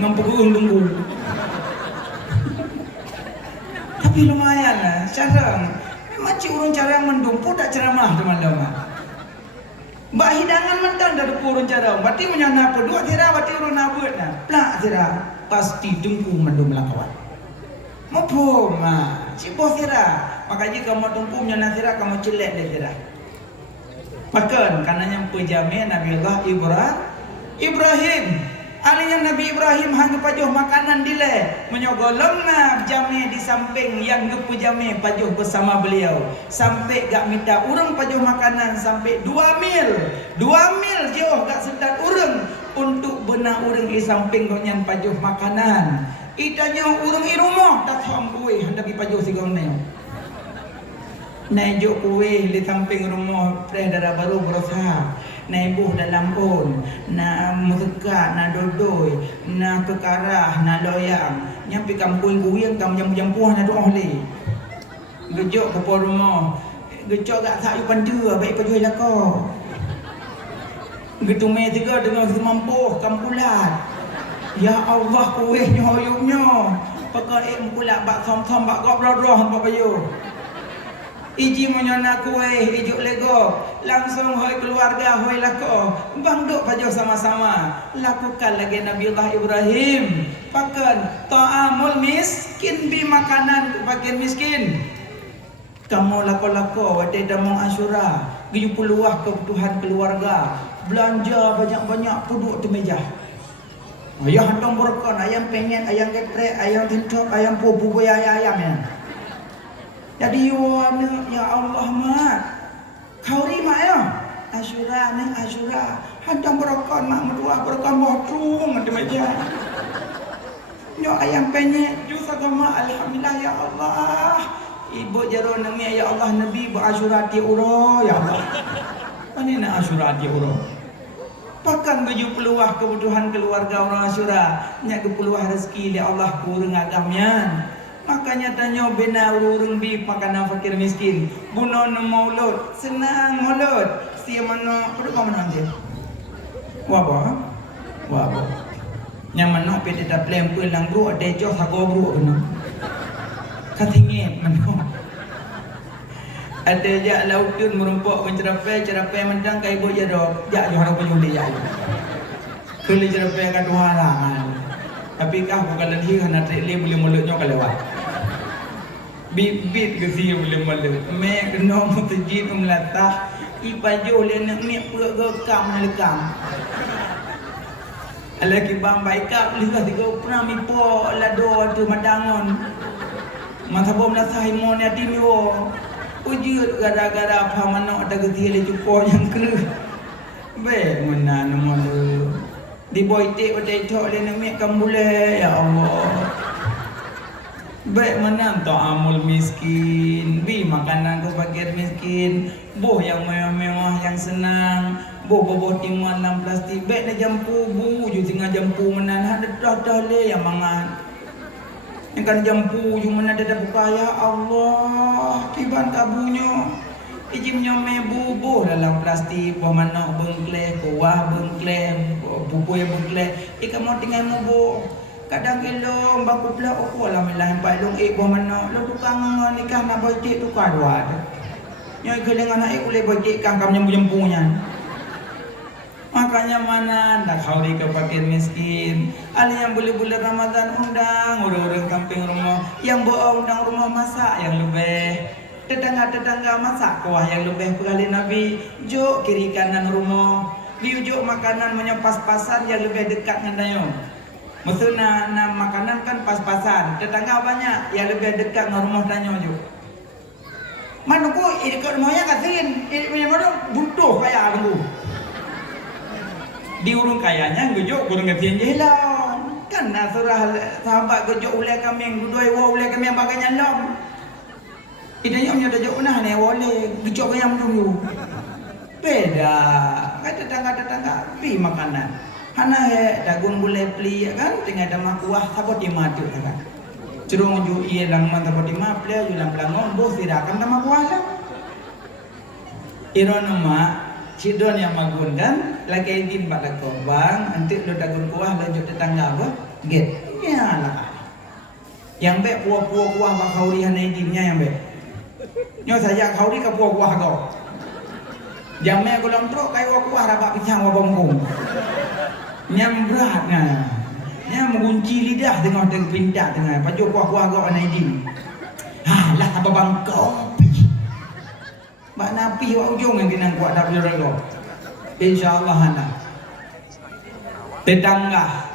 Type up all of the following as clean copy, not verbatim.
Ngampugung tunggu. Tapi lumayan lah, cara memang cik urun cara yang mendumpu tak ceramah teman-teman. Mbak hidangan mentang dari urun cara, berarti menyana pedua tira, berarti urun abut nah. Plak tira, pasti dengku mendum lawan. Mapum, cik bos tira, makanya kamu tumpu menyana tira, kamu celek deh tira. Makan, karenanya pejamnya Nabi Allah Ibrahim. Alinya Nabi Ibrahim hanya pajuh makanan dile menyogolong jame di samping yang gepu jame pajuh bersama beliau sampai gak minta urang pajuh makanan sampai 2 mil jauh gak sedat urang untuk benar urang di samping gonyan pajuh makanan itanya urang i rumah tak thom kuih hendak di pajuh sigong neo naik kuih di samping rumah darah baru berusaha naibuh dalam pun na mereka na dodoi na kekarah na loyang nyampi kampung kuyang kam jam-jampuh na doa le gejok ke rumah gejok gak sak pandu baik paju lako gitu me tiga dengan semampu kampulat ya Allah kuihnya hoyungnya pakai mkulat bak thom-thom bak gop roh bak payu iji menyana kuih ijuk lego langsung hoi keluarga hoi lako bangduk pajo sama-sama lakukan lagi Nabi Allah Ibrahim pakan ta'amul miskin bi makanan fakir miskin kamu lako-lako wadai damang Asyura 70 kebutuhan keluarga belanja banyak-banyak duduk di meja ayam handong berkon ayam penyet ayam geprek ayam tintop ayam pupu ayam ya jadi ya Allah mak kau rima ya Asyura ni Asyura hadam berokon mak medua berokon botrung di meja nyo ayam penyet juga kama alhamdulillah ya Allah ibu jaro nami ya Allah Nabi berasyura ti uro ya Allah pani na Asyura ti uro pakan baju peluah kebutuhan keluarga orang Asyura nya kepeluah rezeki li Allah kurang agamnya makanya tanya bina urung bi makanan fakir miskin bunon maulud senang maulud sia mana perlu kamu nanti waba nyaman nak pede dah plan pun lang bro ada joh hago bro kena katingin mano ada jak lautun merumpok cerapai mendang kai bo jado jak jo harap penyuli ya keli cerapai ka dua halangan tapi kah bukan lagi hana trele boleh mulutnya kelewat bit ke sini boleh malu me kena mutajid melatah ipajo le nak me pek gekam lekam alaki bang baika lihat tiga pernah mipo lado tu madangon masa bom la sai mon ya timio ujud gara-gara apa mana ada geti le cupo yang kru be mana malu di boite ode tok le nak me kambule ya Allah baik mana ta'amul miskin bi makanan ke fakir miskin boh yang mewah-mewah yang senang boh timuan dalam plastik baik na jampu bu ju tinggal jampu menan ada dah le yang mangan yang kan jampu ju mana ada buka ya Allah tiban tabunya ijimnya mebu boh dalam plastik boh mana bengkleh kuah bengkleh buku yang bengkleh ikan mau tinggal mubo kadang elong baku pula aku lah melah empat long ek buah mana lo tukang nikah nak bojek tukar dua ada nyoi geleng anak ek boleh bojek kang kam nyempu-nyempunya makanya mana ndak khauri ke fakir miskin ali yang boleh-boleh Ramadan undang orang-orang kampung rumah yang bawa undang rumah masak yang lebih tetangga-tetangga masak kuah yang lebih kali Nabi juk kiri kanan rumah diujuk makanan pas-pasan yang lebih dekat dengan dayo maksudnya makanan kan pas-pasan tetangga banyak yang lebih dekat dengan rumah tanya je mana ku dekat rumahnya kasihin ini mana butuh kaya aku di urung kayanya gejok kurang ngertiin jelang kan surah sahabat gejok ulai kami duduk ulai kami yang bagai nyalom idanya punya gejok nah ni boleh gejok yang dulu beda kan tetangga-tetangga pi makanan hana he dagun boleh beli kan tinggal ada kuah takut dia mati kan cerong ju ie lang man takut dia mati ju lang langong bos tidak akan nama kuah lah iron mak cidon yang magun kan lagi din pada kobang nanti lo dagun kuah lanjut tetangga apa Get. Ya lah. Yang be puah-puah ba khauri hanai dimnya yang be. Nyo saya khauri ka puah-puah kau. Jamnya golong truk kai wa kuah rabak pisang wa bongkong. Nyam beratnya. Nyam mengunci lidah tengah pindah tengah. Paju kuah-kuah kau hanai dim. Ha lah apa bangkong. Mak napi wa ujung yang kena kuat dak rego. Insyaallah ana. Tetangga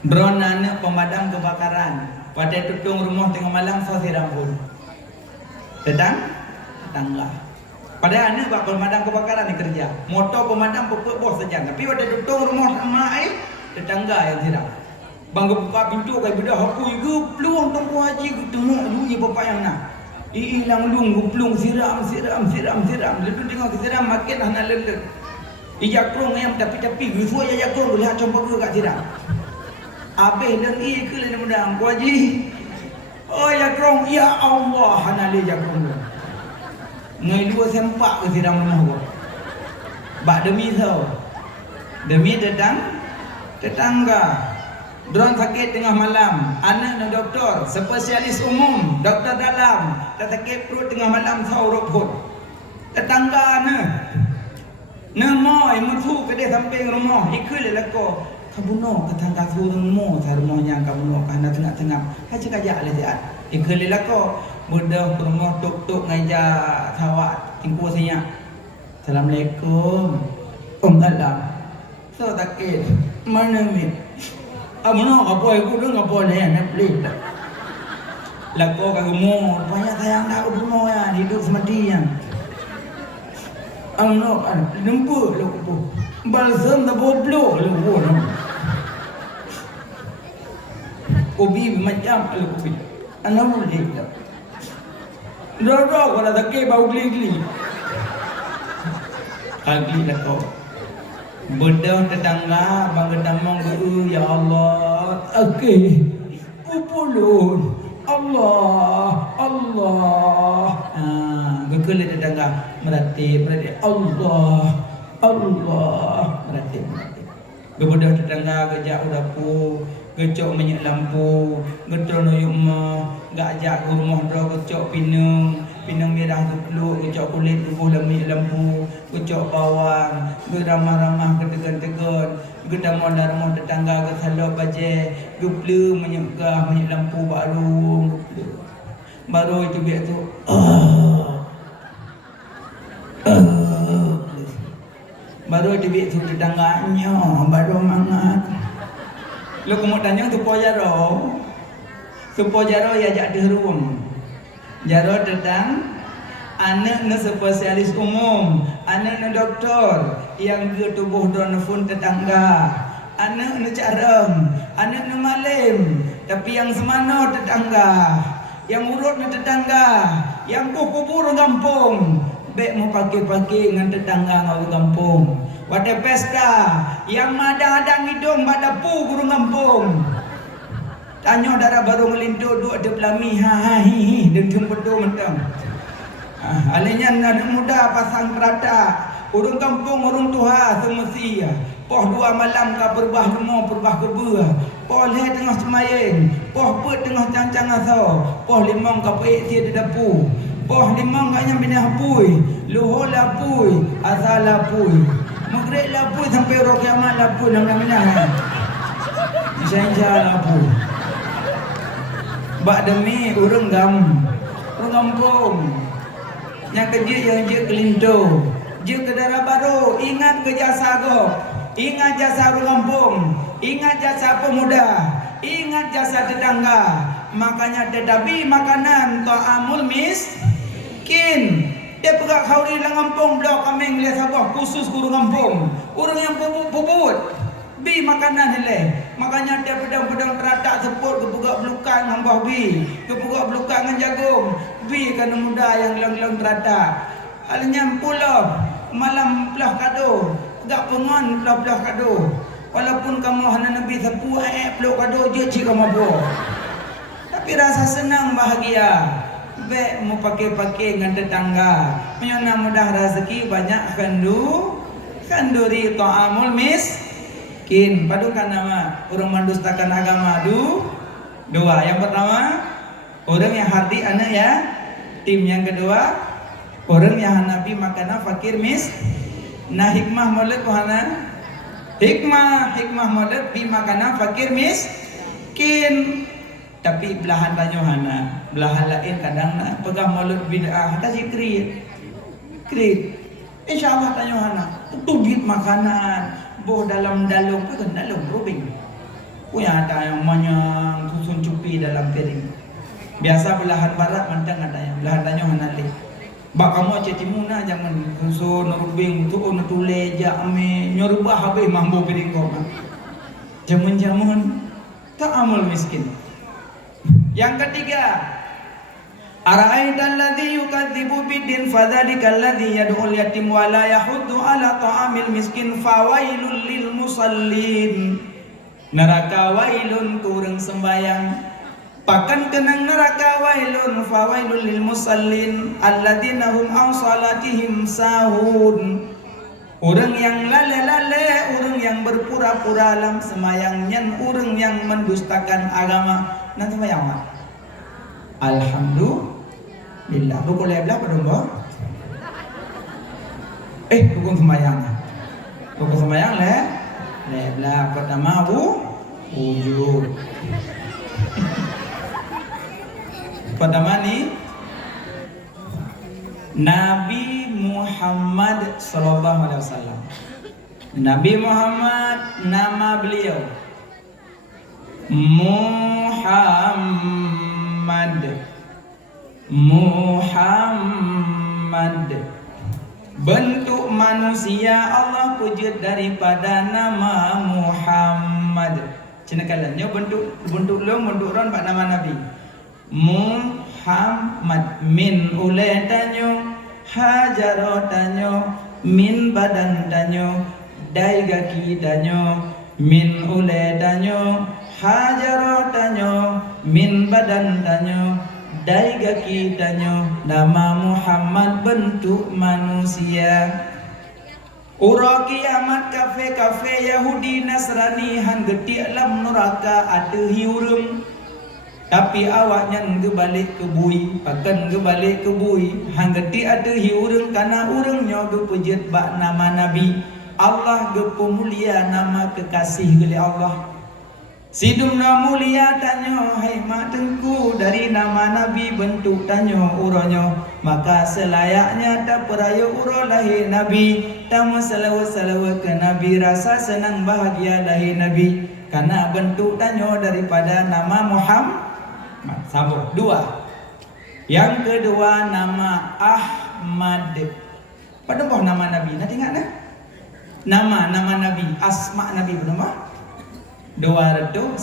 Bronane pemadam kebakaran pada tutung rumah tengah malam so siram pun. Tetangga. Pada ane bak pemadam kebakaran ni kerja. Motor pemadam pupuk bos saja. Tapi pada tutung rumah sama air tetangga yang siram. Bang buka pintu kai budak aku igu peluang tunggu haji tengok bunyi bapak yang nak. Hilang lung guplung siram. Lepas tengok siram makin anak lelek. Ijak krong yang tapi gusua ijak krong lihat compak ke kat siram. Habis dan ke lain mudah aku haji. Oh ya krong, ya Allah hanali ya krong. Ngai dua sempak ke siram rumah gua. Bak demi tau. Demi tetangga. Drone sakit tengah malam, anak dan doktor, spesialis umum, doktor dalam, tak sakit perut tengah malam tau ropot. Tetangga Nemoi mutu ke dia samping rumah, ikut lelako. Kabuno tetangga suruh rumah, rumahnya kabuno karena tengah-tengah. Haji kajak le siat. Ikut lelako, mudah ke rumah tok-tok ngajak sawat, tingku saya. Assalamualaikum. Alam. So takut. Mana ni? Amono apa aku dah apa le nak beli. Lako ka rumah, banyak sayang dah ke rumah ya, hidup semati yang. Amono lembu lo ko. Balsam da boblo lo ko. Kopi macam lo kopi. Ana boleh tak. Dodo kalau tak ke bau geli-geli. Agli lako. Bedah tetangga bang tamang guru ya Allah. Okey. Upulun. Allah. Gekele tetangga meratip Allah. Meratip. Bedah tetangga gejak udapu, gecok minyak lampu, getol noyuk ma, gajak ke rumah dro gecok pinang merah gepluk, gecok kulit tubuh minyak lampu, gecok bawang, geramah-ramah ketegan-tegan, gedamon rumah tetangga ke salok baje, gepluk minyak lampu baru itu biar tu baru itu biar tu tetangganya baru mangat. Lu kumut tanya tu pojaro ya jak derung. Jaro tetang anak na spesialis umum, anak na doktor yang ke tubuh don pun tetangga, anak na carem, anak na malim, tapi yang semano tetangga, yang urut na tetangga, yang kubur kampung, bek mau pakai dengan tetangga ngau kampung. Pada pesta yang madang hidung pada pu guru kampung. Tanya darah baru melindu duk ada pelami hi dan jumpedo mentang. Alenya anak muda pasang kerata, urung kampung urung tuha semesti. Poh dua malam ka berbah rumah berbah kebua. Poh le tengah semayeng, poh put tengah cancang asau. Poh limong ka peik ti dedapu. Poh limong ka nyam binah pui, luho lapui, asal lapui. Maghrib lapui sampai roh kiamat lapui nama-nama. Insya-Allah lapui. Bak demi urang kampung. Yang kerja yang je kelinto, je ke darah baru, ingat ke jasa go, ingat jasa urang kampung, ingat jasa pemuda, ingat jasa tetangga. Makanya tetapi makanan ta'amul miskin. Dia pegang khauri lang kampung blok kami ngeliat sabah khusus guru kampung. Urang yang puput. Bi makanan hele. Makanya dia pedang-pedang teratak seput kepugak belukan ngambah bi, kepugak belukan ngan jagung. Bi kan muda yang lang-lang teratak. Alnya pulau malam pelah kado, gak pengon pelah kado. Walaupun kamu hana nabi sepu peluk kado je cik kamu bo. Tapi rasa senang bahagia. Bek mau pakai dengan tetangga. Menyana mudah rezeki banyak kanduri ta'amul miskin. miskin. Padukan nama orang mendustakan agama. Dua. Yang pertama, orang yang hardi anak ya tim. Yang kedua, orang yang nabi makanan fakir Nah hikmah maulid kohana hikmah maulid bi makanan fakir miskin. Tapi belahan banyohana, belahan lain kadang nak pegang maulid bid'ah ada zikrit. Insyaallah tanyohana tubit makanan boh dalam pegang dalam robing. Punya ada yang manyang susun cupi dalam piring. Biasa belahan barat mantang ada yang belahan tanyohana le. Bak kamu cetimuna jangan susun robing tu on tule jame nyorubah habis mambo piring kau. Jamun tak amal miskin. Yang ketiga, ara'aital ladzi yukadzibu biddin fadzalikal ladzi yad'ul yatim wa la yahuddu ala ta'amil miskin fawailul lil musallin. Neraka wailun kurang sembayang, pakan kenang neraka wailun fawailul lil musallin alladzina hum an salatihim sahun. Orang yang lale-lale, orang yang berpura-pura dalam semayangnya, orang yang mendustakan agama. Nanti sembayang mak. Alhamdulillah. Buku leblah pada mbak. Buku sembayang. Buku sembayang leblah pertama wujud. Pertama ni Nabi Muhammad sallallahu alaihi wasallam. Nabi Muhammad nama beliau Muhammad. Bentuk manusia Allah wujud daripada nama Muhammad. Cenakalannya bentuk long bentuk ron pak nama Nabi Muhammad. Min ule tanyo hajaro tanyo min badan tanyo dai gaki tanyo min ule tanyo hajaro tanyo min badan tanyo dai gaki tanyo. Nama Muhammad bentuk manusia. Ura kiamat kafe Yahudi Nasrani han geti alam neraka ada hiurum. Tapi awaknya ngebalik ke bui, pakan ngebalik ke bui. Han geti ada hiurum karena urangnya gepujut bak nama Nabi. Allah gepemulia nama kekasih geli Allah. Sidumna mulia tanyo hai mak tengku dari nama Nabi bentuk tanyo uronyo. Maka selayaknya tak peraya uro lahir Nabi. Tamu salawat ke Nabi rasa senang bahagia lahir Nabi. Karena bentuk tanyo daripada nama Muhammad. Sambung. Dua. Yang kedua nama Ahmad. Pada bawah nama Nabi. Nanti ingat nah? Nama Nabi. Asma Nabi bernama. Dua redu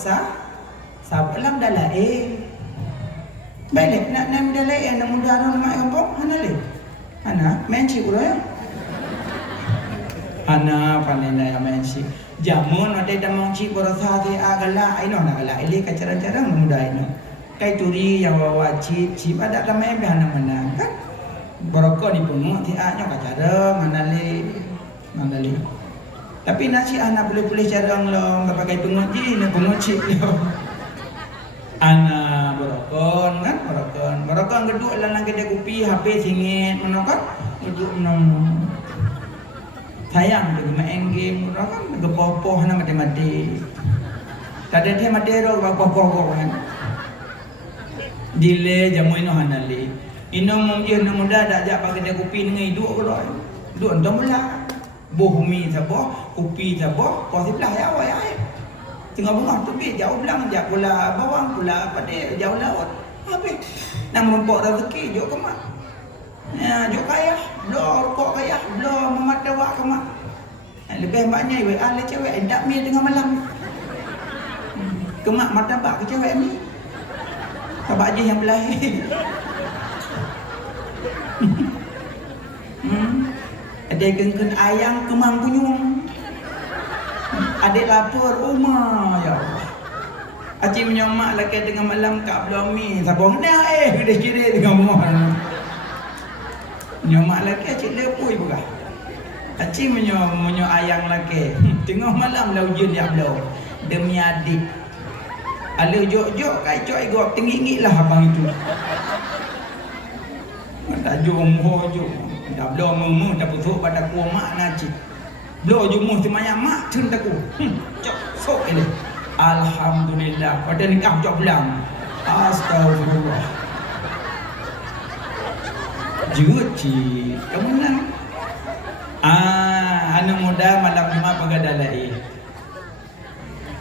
sabalam dalae. Baik nak nam dalae nak mudaran mak kampung hana le. Hana menci uroy. Hana panena ya menci. Jamun ada damang ci borotha ti agala aino nak ala ile kacara-cara muda aino. Kai turi yang wajib ci ada ramai hana menang kan. Boroko di pungu ti anyo kacara manale. Tapi nasi anak boleh jarang long, tak pakai penguji, nak penguji lo. Anak borokon kan, borokon kedua dalam kedai kopi, HP singit, mana kan? Duduk nong. Sayang tu main game, borokon gepopoh nak mati. Tak ada dia mati ro gepopoh kan. Dile jamu ino hanali. Ino mungkin muda dak jak pakai kedai kopi dengan hidup ko. Duk entah mula. Bohmi saboh, kopi saboh, kau sebelah ya awak ya. Tengah bunga tu bi jauh belang jak pula bawang pula pada jauh laut. Apa? Nak merompok rezeki jauh kemak. Ya, jauh kaya, blor rokok kaya, blor memata wak kemak. Lebih banyak WA le cewek endak mi tengah malam. Kemak mata bak ke cewek ni. Kabak je yang belahir. Ada gengken ayang kemang kunyung. Adik lapar rumah ya Allah. Aci menyomak laki tengah malam kat Blomi. Sabong dah dia kira tengah rumah. Menyomak laki aci lepui bukan. Acing menyo ayang laki. Tengah malam lau jun dia belau. Demi adik. Ala jok-jok kai cok igop tinggi lah abang itu. Tak jumho jo. Dah belau memu dah putuk pada ku mak naci. Belau jumuh temanya mak cun taku. Cok sok ini. Alhamdulillah. Pada nikah cok belang. Astagfirullah. Juci. Kamu nang. Anak muda malam Jumat pegadalai.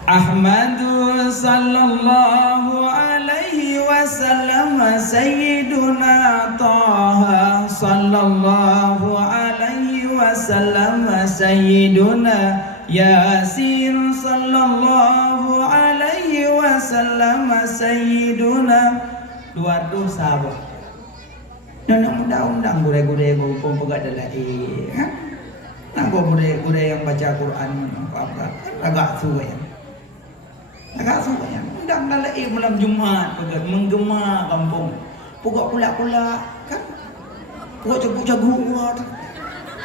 Ahmadu sallallahu alaihi wasallam sayyiduna Taha sallallahu alaihi wasallam sayyiduna Yasin sallallahu alaihi wasallam sayyiduna 200 sahabat. Anak muda undang gure-gure pun pegadalai. Nak gure-gure yang baca Quran apa agak suwe. Agak suwe. Undang dalai malam Jumat pegat menggema kampung. Pugak pula-pula kan. Pugak jago-jago buat.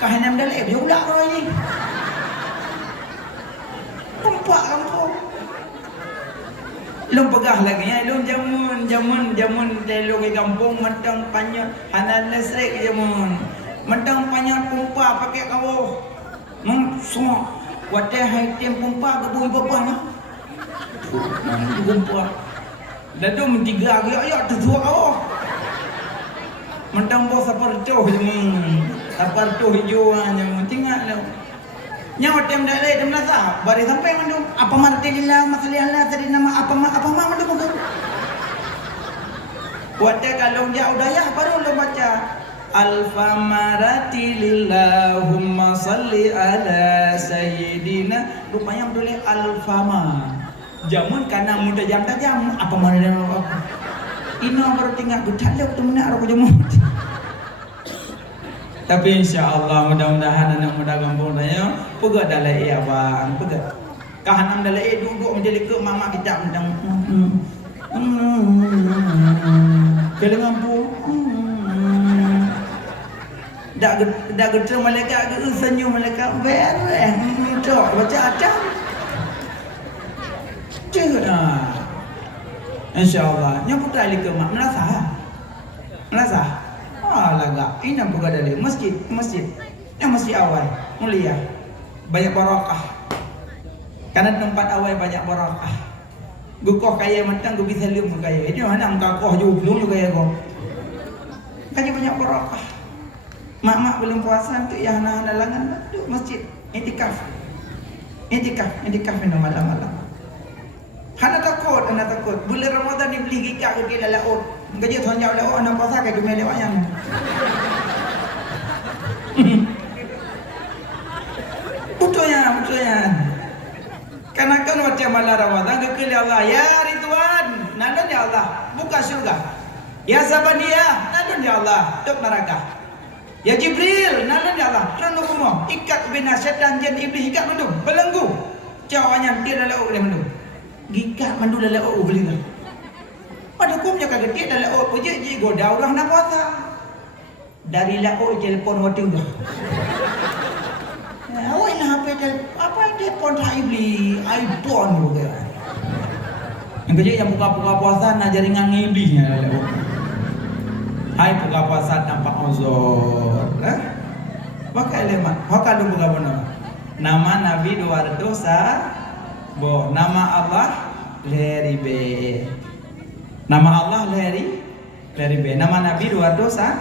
Kahanam dalai dia ulak roy ni. Tempat kampung. Lom pegah lagi ya, lom jamun telo ke kampung mentang panjang hanan listrik jamun. Mentang panjang pompa pakai kawah. Semua wadah hai tem pompa ke bui bapa nah. Pompa. Lalu mentiga ya tertua kawah. Mentang bos saparto jamun. Saparto hijau jamun tinggal lah. Nyawa tem dah leh tem nasa. Bari sampai mandum apa martilillah masalihlah tadi nama apa mandum aku. Wadah kalau dia udayah baru lo baca Alfamaratilillahumma salli ala sayyidina. Rupanya boleh alfama. Jamun karena muda jam tajam apa mana apa. Ino baru tinggal gudang tu mana aku jamun. Tapi insya-Allah mudah-mudahan anak muda kampung saya pegak dalai abang pegak. Kahanam dalai duduk menjadi ke mama kita mendang. Kalau kampung dah gede malaikat ke senyum malaikat bereh tok baca acam cengok insyaallah nya putra li ke mak melasa laga ini buka dari masjid yang masjid awal mulia banyak barakah karena tempat awal banyak barakah gukoh kaya mentang gu bisa lium kaya ini mana angka juga kaya kau kaya banyak barakah. Mak-mak belum puasa untuk yang anak halangan duduk masjid itikaf minum malam-malam. Hana takut bulan Ramadan ni beli gigak ke dalam laut. Gaji tuan jauh laut anak puasa ke dunia lewatnya. Betulnya. Karena kan waktu malam Ramadan kekali Allah ya Ridwan, nadun ya Allah buka syurga. Ya Sabaniyah, nadun ya Allah dok neraka. Ya Jibril, nalan ya Allah, ranu kumah, ikat bina syaitan jin iblis ikat mandu, belenggu. Cawannya dia dalam oleh mandu. Gikat mandu dalam boleh tak? Pada kumnya kagak dia dalam puji je goda orang nak puasa. Dari lau telefon waktu dah. Awak lah apa telefon tak iblis, iPhone juga. Yang kerja yang buka puasa nak jaringan iblisnya dalam. Hai buka puasa nampak uzur. Pakai lemak. Pakai lu buka benar. Nama Nabi dua dosa. Nama Allah leribe. Nama Allah leribe. Nama Nabi dua dosa.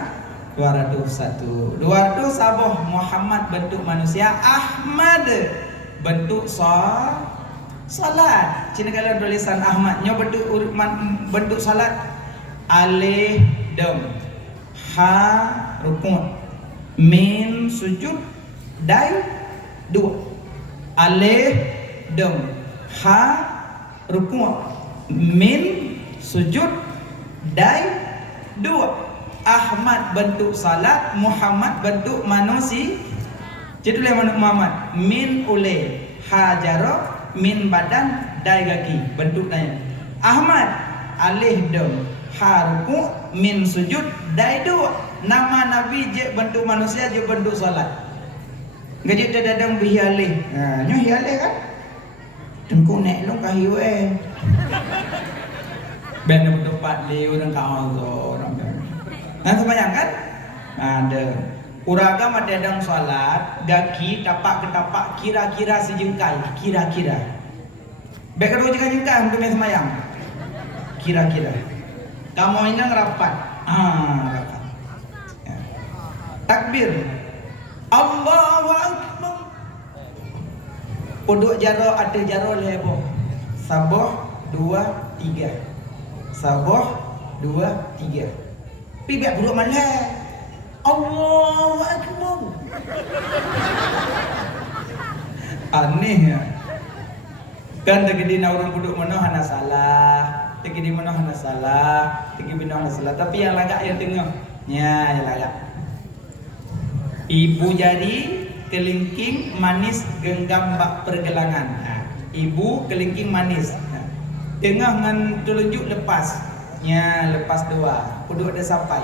201. 200 boh Muhammad bentuk manusia. Ahmad bentuk salat. Cina kalau tulisan Ahmadnya bentuk salat. Alif dam. Ha rukun, min sujud, dai dua. Alif dam, ha rukun, min sujud, dai dua. Ahmad bentuk salat, Muhammad bentuk manusia. Jadi oleh Muhammad min ule, ha jaro, min badan, dai kaki bentuknya. Ahmad alif dam, ha rukun, min sujud, dai dua. Nama Nabi je bentuk manusia je bentuk salat. Gaji dah dadang berhialih. Nyo hialih kan? Tengku nek long kahiu Ben tempat dia orang kau orang kan. Nah sembahyang kan? Ada. Uragam ada dadang salat, gaki tapak ke tapak kira-kira sejengkal, kira-kira. Baik kalau jengkal untuk sembahyang. Kira-kira. Kamu ini ngerapat. Rapat. Ya. Takbir. Allahu Akbar. Uduk jaro ada jaro lebo. Sabah 2 3. Sabah 2 3. Pibek buruk malam. Allahu Akbar. Aneh ya. Kan tegedi orang duduk mana hana salah, tegedi mana hana salah, tegedi mana hana salah. Tapi yang lagak yang tengah, ya yang lagak. Ibu jari kelingking manis genggam bak pergelangan. Ibu kelingking manis. Tengah ngan telunjuk lepas, ya lepas dua. Duduk ada sampai.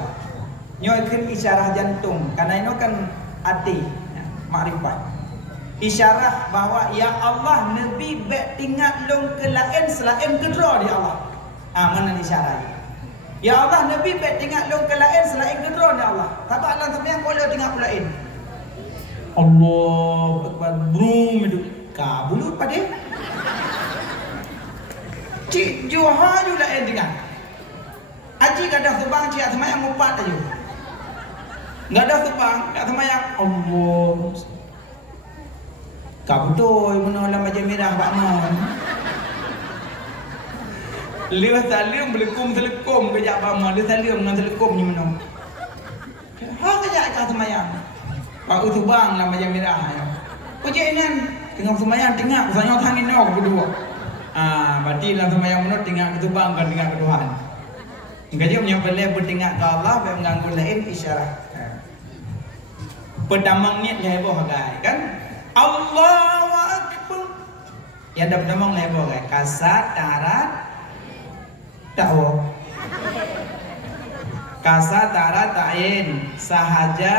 Nyoikan isyarah jantung, karena ini kan hati, makrifat. Isyarah bahwa ya Allah Nabi bet tinggal long ke lain selain kedra di Allah. Mana isyarah? Ya Allah Nabi bet tinggal long ke lain selain kedra di Allah. Tapi Allah sampai boleh tinggal ke lain. Allah Akbar brum itu kabulut pada. Cik Joha juga lain tinggal. Aji kada subang cik asma yang empat aja. Enggak ada subang, enggak sama yang Allah. Kau betul menolak macam merah Pak Mon. Lihat salim belekum selekum kejap Pak Mon, dia salim dengan selekum ni menong. Ha kejap kau semayang. Pak subang lah macam merah ya. Kau jangan tengah semayang tengah usahanya tangin nok berdua. Berarti dalam semayang menok tengah ke subang kan tengah ke Tuhan. Gaji punya boleh bertengah ke Allah, mengganggu lain isyarat. Pedamang niatnya heboh guys kan? Allahu Akbar. Ya ada pedamang heboh guys. Kasat tarat takwa. Kasat tarat ta'in sahaja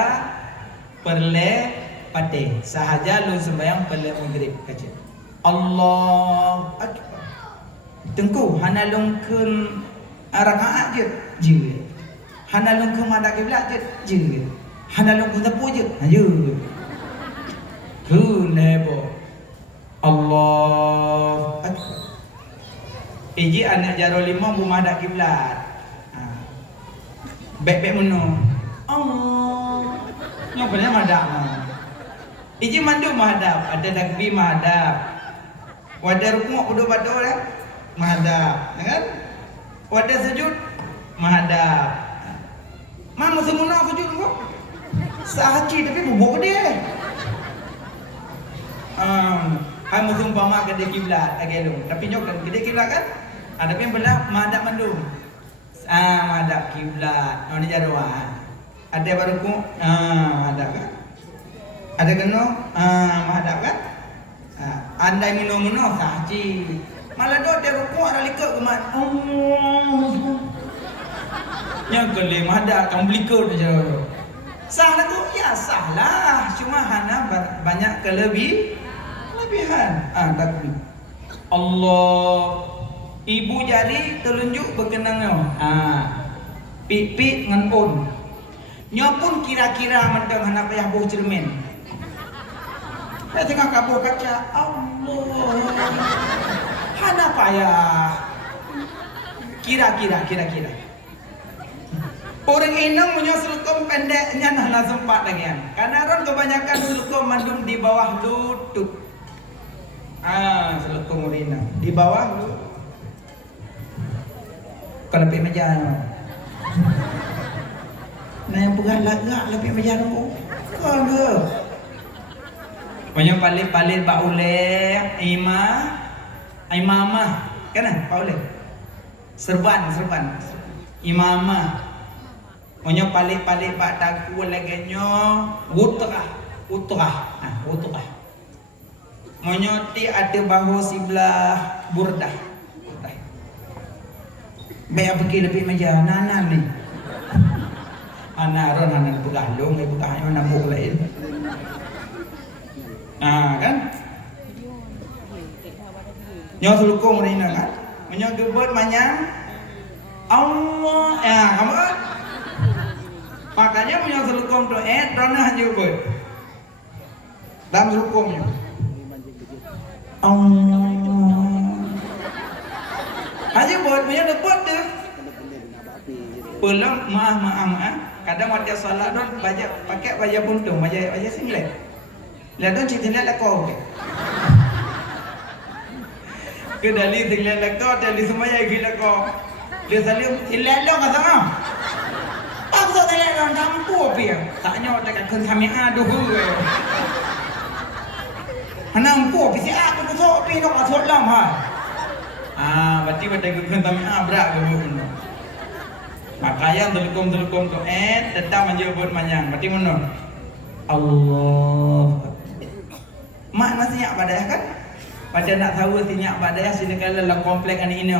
perle pate. Sahaja lu sembahyang perle maghrib kaca. Allah Akbar. Tengku hana lungkeun rakaat je. Hana lungkeun madhab kiblat je. Hana long kesapu je. Ayo. Kunebo. Allah Akbar. Iji anak jaro lima bumadak kiblat. Bek-bek menu. Allah. Nyopanya madak. Iji mandu mahadap, ada takbir mahadap. Wadah rukuk udah badu lah. Mahadap, kan? Wadah sujud mahadap. Mana semua sujud kok? Sahaji tapi bubuk dia. Hai musim pama ke kiblat agelung. Tapi nyokan ke kiblat kan? Ada yang belah madap mandum. Madap kiblat. Ni jarwa. Ada baru ku madap kan? Ada kena madap kan? Andai minum-minum sahaji. Malah dia rukuk ada likut ke mat. Nya gele madap kamu likut je. Sah lah tu? Ya sah lah. Cuma hana banyak kelebihan. Takbir. Allah. Ibu jari telunjuk berkenangnya. Pipi dengan on. Nya pun kira-kira mendang hana payah buh cermin. Saya tengah kabuh kaca. Allah. Hana payah. Kira-kira. Orang inang punya selekom pendeknya nah sempat lagi kan. Karena orang kebanyakan selekom mandum di bawah lutut. Selekom orang inang di bawah lutut. Kalau pergi meja. Nah yang pegang lagak lebih meja tu. Kau ke? Banyak palit Pak Uleh, imamah, kan Pak Uleh? Serban. Imamah. Monyo palit Pak Taku lagi nyo utrah. Monyo ti ada bahu sebelah burdah. Baik pergi lebih meja nanan ni. Anak pegalung, pegalung nambuk lain. Kan? Nyo sulukung ni kan? Menyo gebet manyang Allah. Kamu kan? Makanya menyo sulukung tu drona hanya gebet. Dalam sulukungnya. Haji buat punya dapat dia. Pulang maaf. Kadang waktu salat don pakai baju puntung, baju singlet. Lihat don cinta lah kau. Ke dali singlet lah kau, dali semua yang gila kau. Dia salim, lihat lo kata kau. Apa tu lihat don tampu pia. Taknya dekat kun kami adu gue. Hanang po, pisi aku kusok pi nak asot lam ha. Berarti pada kun kami berat ke bu. Makanya telukum tu tetap menjebut manyang. Berarti mana? Allah. Makna sinyak badai kan? Pada nak tahu sinyak badai sini kalau dalam komplek ini.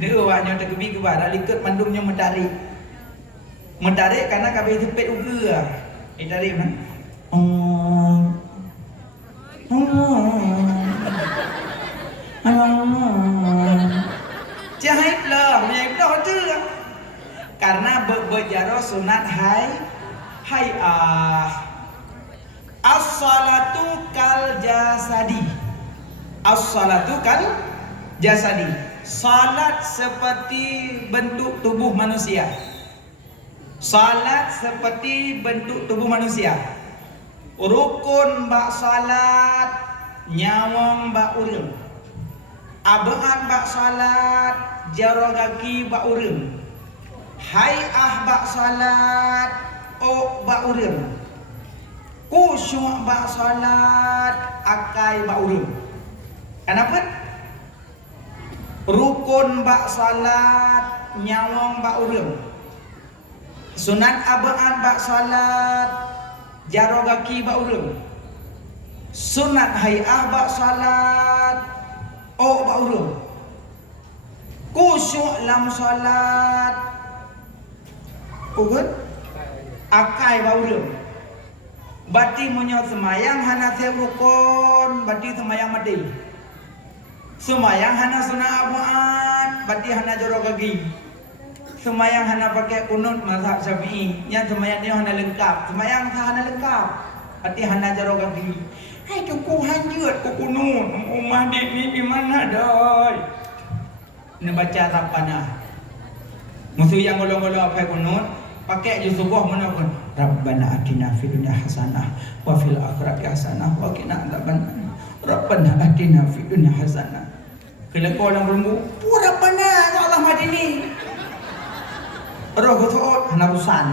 Dia awaknya terkebi ke barat likut mandumnya mentarik. Mentarik karena kabeh tepet uga. Tarik mana? Jahitlah, menyebut tu. Karena berjaro sunat hai as-salatu kal jasadi. As-salatu kal jasadi. Salat seperti bentuk tubuh manusia. Salat seperti bentuk tubuh manusia. Rukun bak salat nyawang bak urang. Abaan bak salat jaro kaki bak urang. Hai'ah bak salat bak urang. Khusyuk bak salat akai bak urang. Kenapa? Rukun bak salat nyawang bak urang. Sunat abaan bak salat jaro kaki bak urang. Sunat hai'ah bak salat bak urang. Khusyuk lam salat akai bak urang. Bati munyo semayang hana rukun, bati semayang mati. Semayang hana sunat abaan, bati hana jaro kaki. Semayang hana pakai kunut mazhab Syafi'i, yang semayang dia hana lengkap. Semayang hana lengkap, bati hana jaro kaki. Hai kuku hanjut ku kunut, umah ni di mana doi? Ni baca tapana. Musuh yang golong-golong apa kunut, pakai je subuh mana pun. Rabbana atina fid dunya hasanah wa fil akhirati hasanah wa qina adzabannar. Rabbana atina fid dunya hasanah. Kalau kau orang berumbu, Rabbana ya Allah madini. Roh tuot hana rusan.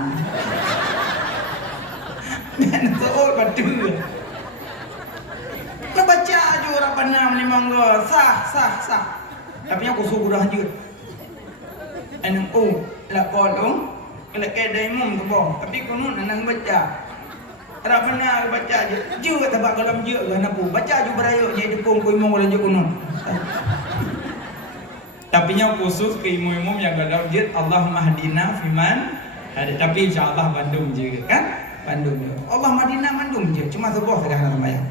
Dan tuot batu. Nak baca je Rabbana memang sah. Tapi aku suruh dah lanjut. Anang lah kolong. Kalau kedai mum tu boh, tapi kunun anang baca. Rabbana baca je. Je tabak dalam je ke napu. Baca je berayuk je dekung ku imong lanjut kunun. Tapi yang khusus ke imam-imam yang dalam jid Allahumma hadina fiman ada. Tapi insya-Allah Bandung je kan? Bandung je. Allah Madinah Bandung je. Cuma sebuah saja nak sembahyang.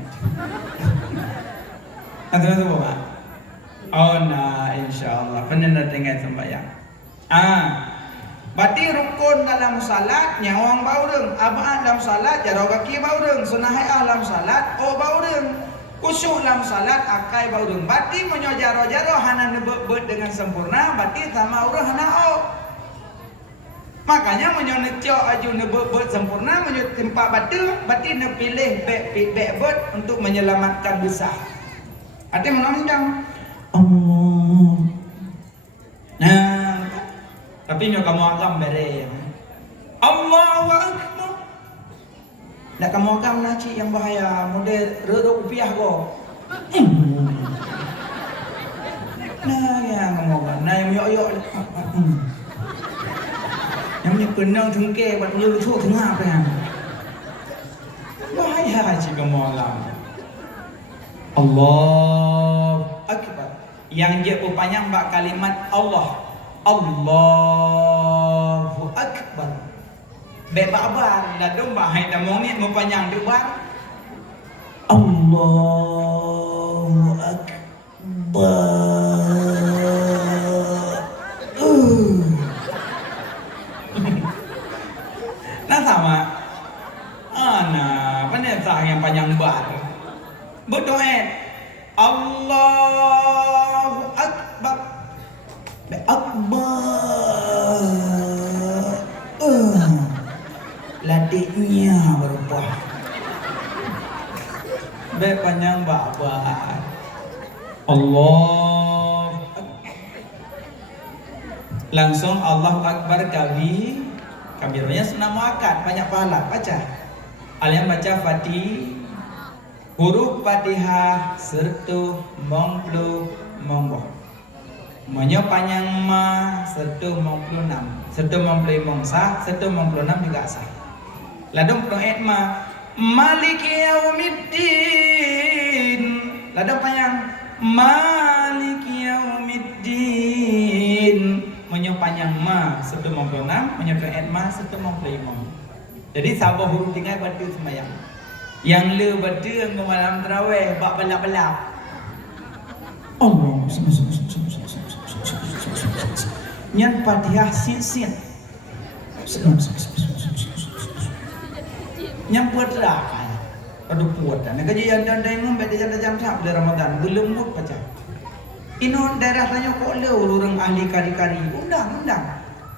Nanti sebuah Pak. Nah insya-Allah benar dengan sembahyang. Berarti rukun dalam salat nyawang baureng, abaan dalam salat jaro kaki baureng, sunah hai'ah dalam salat baureng, khusyuk dalam salat akai baureng. Berarti menyo jaro-jaro hana nebet dengan sempurna, berarti sama urang hana Makanya menyo necok aju nebet sempurna, menyo tempat batu, berarti ne pilih bet untuk menyelamatkan besar. Arti menondang Allah. Tapi nyo kamu agam bere. Allahu Akbar. Nak kamu agam naci yang bahaya, model redok rupiah go. Yang kamu agam, yang yo. Yang ni kenang thengke buat lu thu theng apa yang. Bahaya ci kamu agam. Allahu Akbar. Yang dia panjang bak kalimat Allah. Allahu Akbar. Bebak bar dah domba hai dah mongit mu panjang debar. Allahu Akbar. Nah sama. Nah, penetang yang panjang banget. Berdoa. Allahu Akbar. Akbar. Ladiknya berubah. Panjang babat. Allah. Langsung Allahu Akbar kabirnya senam akad, banyak pahala. Baca. Kalian baca Fatih, huruf Fatihah serta mongplu mongboh. Monyo panjang ma serta mongplu enam, serta mongplu mongsa, serta mongplu enam juga sah. Ladong proet ma Maliki Yaumiddin. Ladong panjang Maliki Yaumiddin. Monyo panjang ma serta mongplu enam, monyo proet ma serta mongplu mong. Jadi sabah huruf tinggal batu sembahyang. Yang le batu ke malam tarawih bak balap-balap. Allah. Nyan Fatihah sin. Nyan buat lah. Aduh puat dah. Nak kajian dan ngom beda jam tak bulan Ramadan belum mut baca. Ino daerah tanya kok le orang ahli kari-kari. Undang.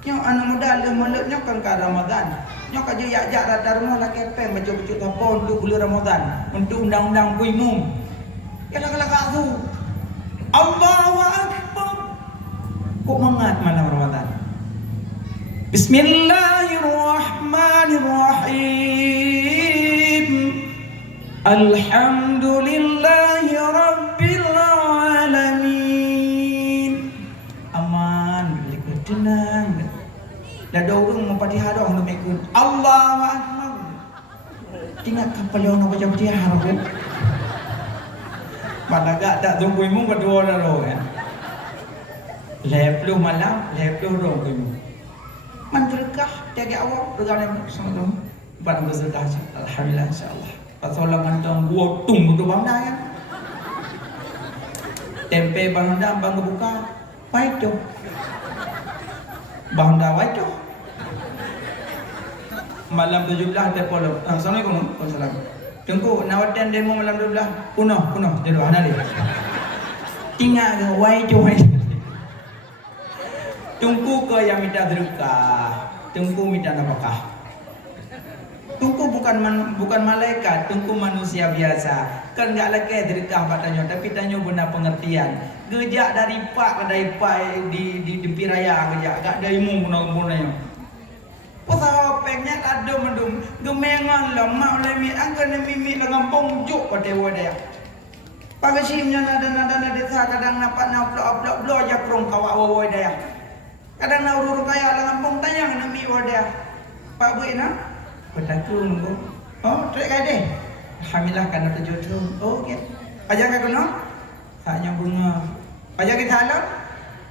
Yang anak muda le meluknya kan ke Ramadan. Nyok aja ya rata rumah lah kepeng macam-macam tapon untuk bulan Ramadan untuk undang-undang kuimum. Kalau kazu. Allahu Akbar. Kok mengat malam Ramadan? Bismillahirrahmanirrahim. Alhamdulillahi Rabbil Alamin. Aman, boleh tenang. Dah ada orang memfatihah dah hendak ikut. Allahu Akbar. Ingat kapal yang nak baca fatihah aku. Pada gak tak tunggu imam berdua dah roh ya. 10 malam, 10 roh imam. Mantrikah jaga awak dengan sama pada bersedekah. Alhamdulillah insya-Allah. Pasal mantang gua tung tu bangda ya. Tempe bangda bang buka. Baik tu. Bangda baik tu. Malam 17 depan. Assalamualaikum. Waalaikumsalam. Tunggu nawatan demo malam 12. Kuno jadi ana dia. Tinggal ke wai tu. Tunggu ke yang minta sedekah. Tunggu minta nafkah. Tunggu bukan malaikat, tunggu manusia biasa. Kan enggak lagi sedekah patanya, tapi tanya benar pengertian. Gejak dari pak ke dari pak di piraya gejak, gak dari mu guna-gunanya. Pasal pengnya ada mendung gemengan lemah lemit angkan mimik dengan pongjuk pada wadah. Pagasimnya nada desa kadang nampak upload aja krong kawak wadah. Kadang nak urut kaya dengan pong tayang nami wadah. Pak Bu ina petakung bu. Oh, trek kaya deh. Alhamdulillah karena terjun. Oh, okey. Ajar ke kono? Saknya bunga. Ajar kita halal?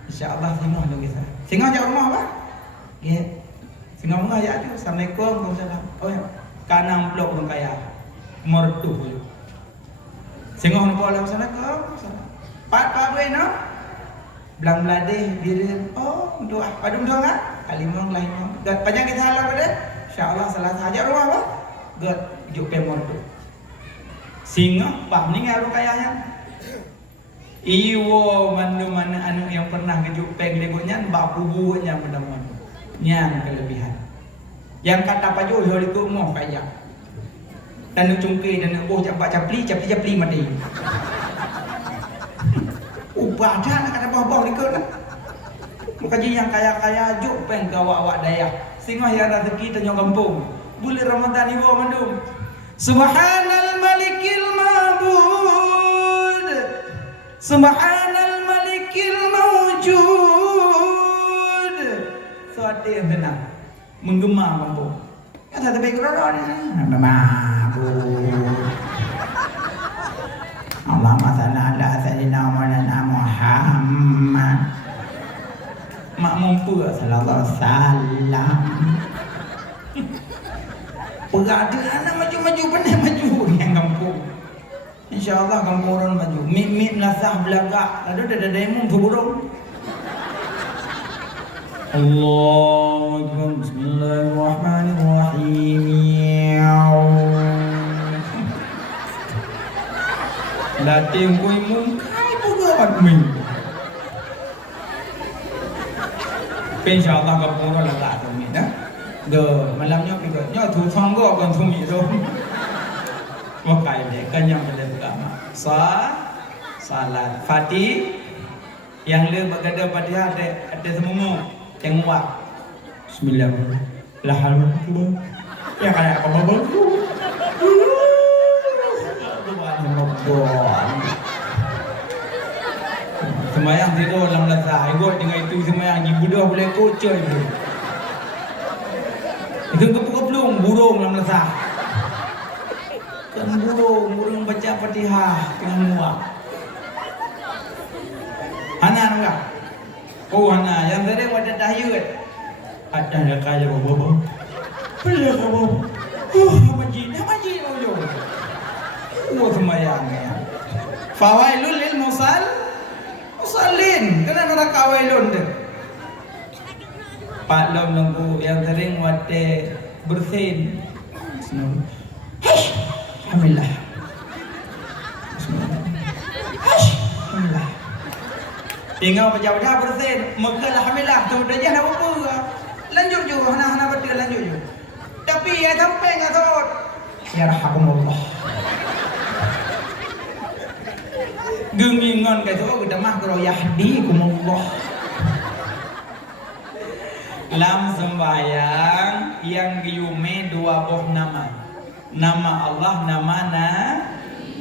Insya-Allah singoh dong kita. Singoh jauh rumah apa? Okey. Singoh bunga ya tu. Assalamualaikum warahmatullahi. Oh ya. Kanang blok orang kaya. Mertu je. Singoh nampak Allah Assalamualaikum. Pak Bu ina? Belang beladih birin. Oh, doa. Padum doa kan? Kalimong lain. Gat panjang kita halal pada. Insya-Allah salah saja rumah apa? Gat juk pemor tu. Singa pak meninggal kayanya. Iwo mana anu yang pernah kejuk peng legonya bak kubunya menamun. Yang kelebihan. Yang kata paju yo itu mau kaya. Dan cungke dan oh capli mati. Badan kata bawah ni kan. Mukaji yang kaya-kaya juk peng awak daya. Singa yang rezeki tanya kampung. Bulan Ramadan ni bawa mandum. Subhanal malikil ma'bud. Subhanal malikil mawjud. Suatu yang tenang. Menggema kampung. Kata tapi koror ni. Ma'bud. Allahumma salli ala sayyidina Maulana Muhammad. Makmum pula sallallahu alaihi wasallam. Berada anak maju-maju benar maju yang kampung. InsyaAllah kampung orang maju. Mik melasah belagak. Ada demo tu burung. Allahu Akbar. Bismillahirrahmanirrahim. Latih kui mungkai buat min. InsyaAllah kampung orang lagak tu min. Malamnya pergi. Nyo tu sanggo kan tu mi tu. Makai dia kenyang pada pertama. Salat Fatih yang le bergada pada ada semua yang muak. Bismillahirrahmanirrahim. Ya kayak apa-apa. Semayang tidur dalam lazah. Ikut dengan itu semayang ibu dah boleh kocok itu. Itu kepulung burung dalam lazah. Kan burung baca Fatihah tengah muak. Hana enggak? Oh Hana, yang tadi ada tahiyat. Ada kaya bobo. Boleh bobo. Majid ojo. Semayang ya. Fawailul lil musallin. Kena neraka wailun deh. Pak Lom nunggu yang sering wate bersin. Alhamdulillah. Alhamdulillah. Tinggal baca-baca bersin, maka alhamdulillah tu dah jangan apa-apa. Lanjut je, hana betul lanjut je. Tapi ya sampai ngasut. Ya rahmatullah. Gengingan ke tu kita mah kalau yahdikumullah. Lam sembahyang yang diume dua buah nama. Nama Allah, nama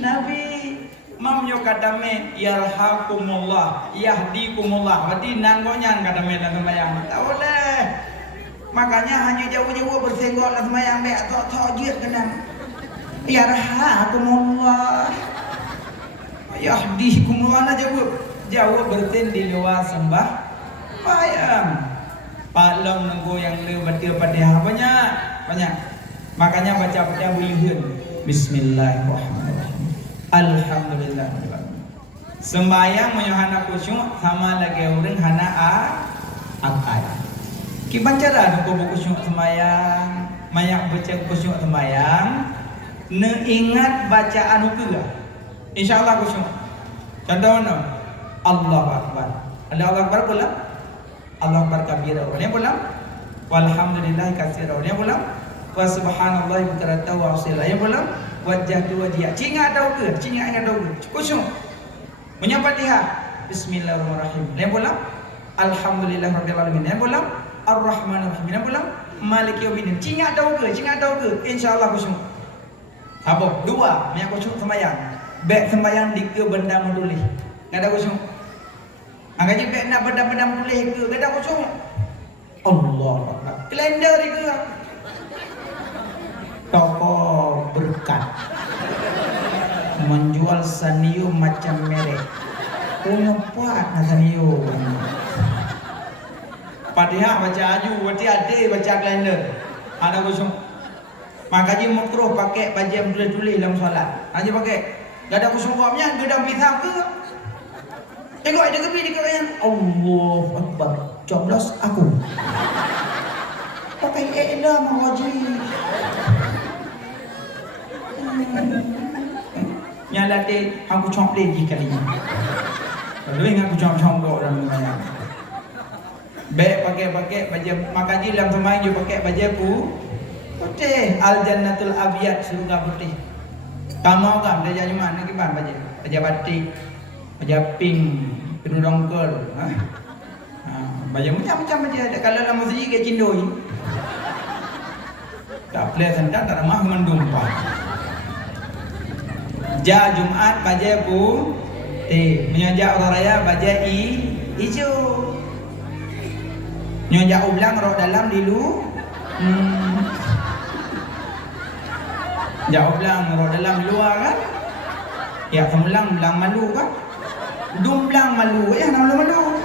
Nabi. Mam yo kadame yarhakumullah, yahdikumullah. Berarti nanggonya kadame dalam sembahyang. Tak boleh. Makanya hanya jauh-jauh bersenggol dalam sembahyang be tok jeut kena. Yarhakumullah. Yahdikumullah jauh berten di luar sembahyang. Pak Long nunggu yang le baca Fatihah banyak. Makanya baca boleh. Bismillahirrahmanirrahim. Alhamdulillah. Sembayang menyuhana khusyuk sama lagi orang hana akal. Kiban cara nunggu khusyuk sembayang, banyak baca khusyuk sembayang, ingat bacaan hukum. InsyaAllah khusyuk. Contohnya Allahu Akbar. Ada Allah Akbar pula. Allah Akbar kabira. Dia pula. Walhamdulillah katsira. Dia pula. Wa subhanallahi bukratan wa asila. Dia pula. Wajjahtu wajhiya. Cinga tahu ke? Cinga ingat tahu ke? Khusyuk. Punya Fatihah. Bismillahirrahmanirrahim. Dia pula. Alhamdulillahirabbil alamin. Dia pula. Ar-Rahmanir-Rahim. Dia pula. Maliki yaumiddin. Cinga tahu ke? Cinga tahu ke? Insyaallah khusyuk. Habaq dua, punya khusyuk sembahyang. Baik sembahyang di ke benda menulis. Enggak ada khusyuk. Anggaji baik nak benda-benda menulis ke? Enggak ada khusyuk. Allah Akbar. Kalender ke? Toko berkat. Menjual sanio macam merek. Punya puat nak sanio. Fatihah baca aju, berarti ada baca kalender. Ada khusyuk. Makanya makruh pakai baju yang tulis-tulis dalam solat. Aja pakai. Gak ada khusyuk buatnya, gedang pisang ke? Tengok ada kepi di kalian. Allahu Akbar. Coblos aku. Pakai elah menghaji. Nyalate aku complain di kalinya. Lalu ingat aku complain orang lumayan. Baik pakai baju makanya dalam sembahyang juga pakai baju putih. Al Jannatul Abiyad, surga putih. Kamu kan belajar di mana kiban baju? Baju batik, baju pink, biru dongkel, baju macam-macam baju ada. Kalau dalam masjid ke cindoi, tak boleh sandal, tak ramah mendumpa. Ja Jumat baju putih, menyajak orang raya baju hijau, menyajak ulang roh dalam dilu. Jauh belang roh dalam luar kan? Ya kemulang belang malu kan? Dum belang malu ya nama malu.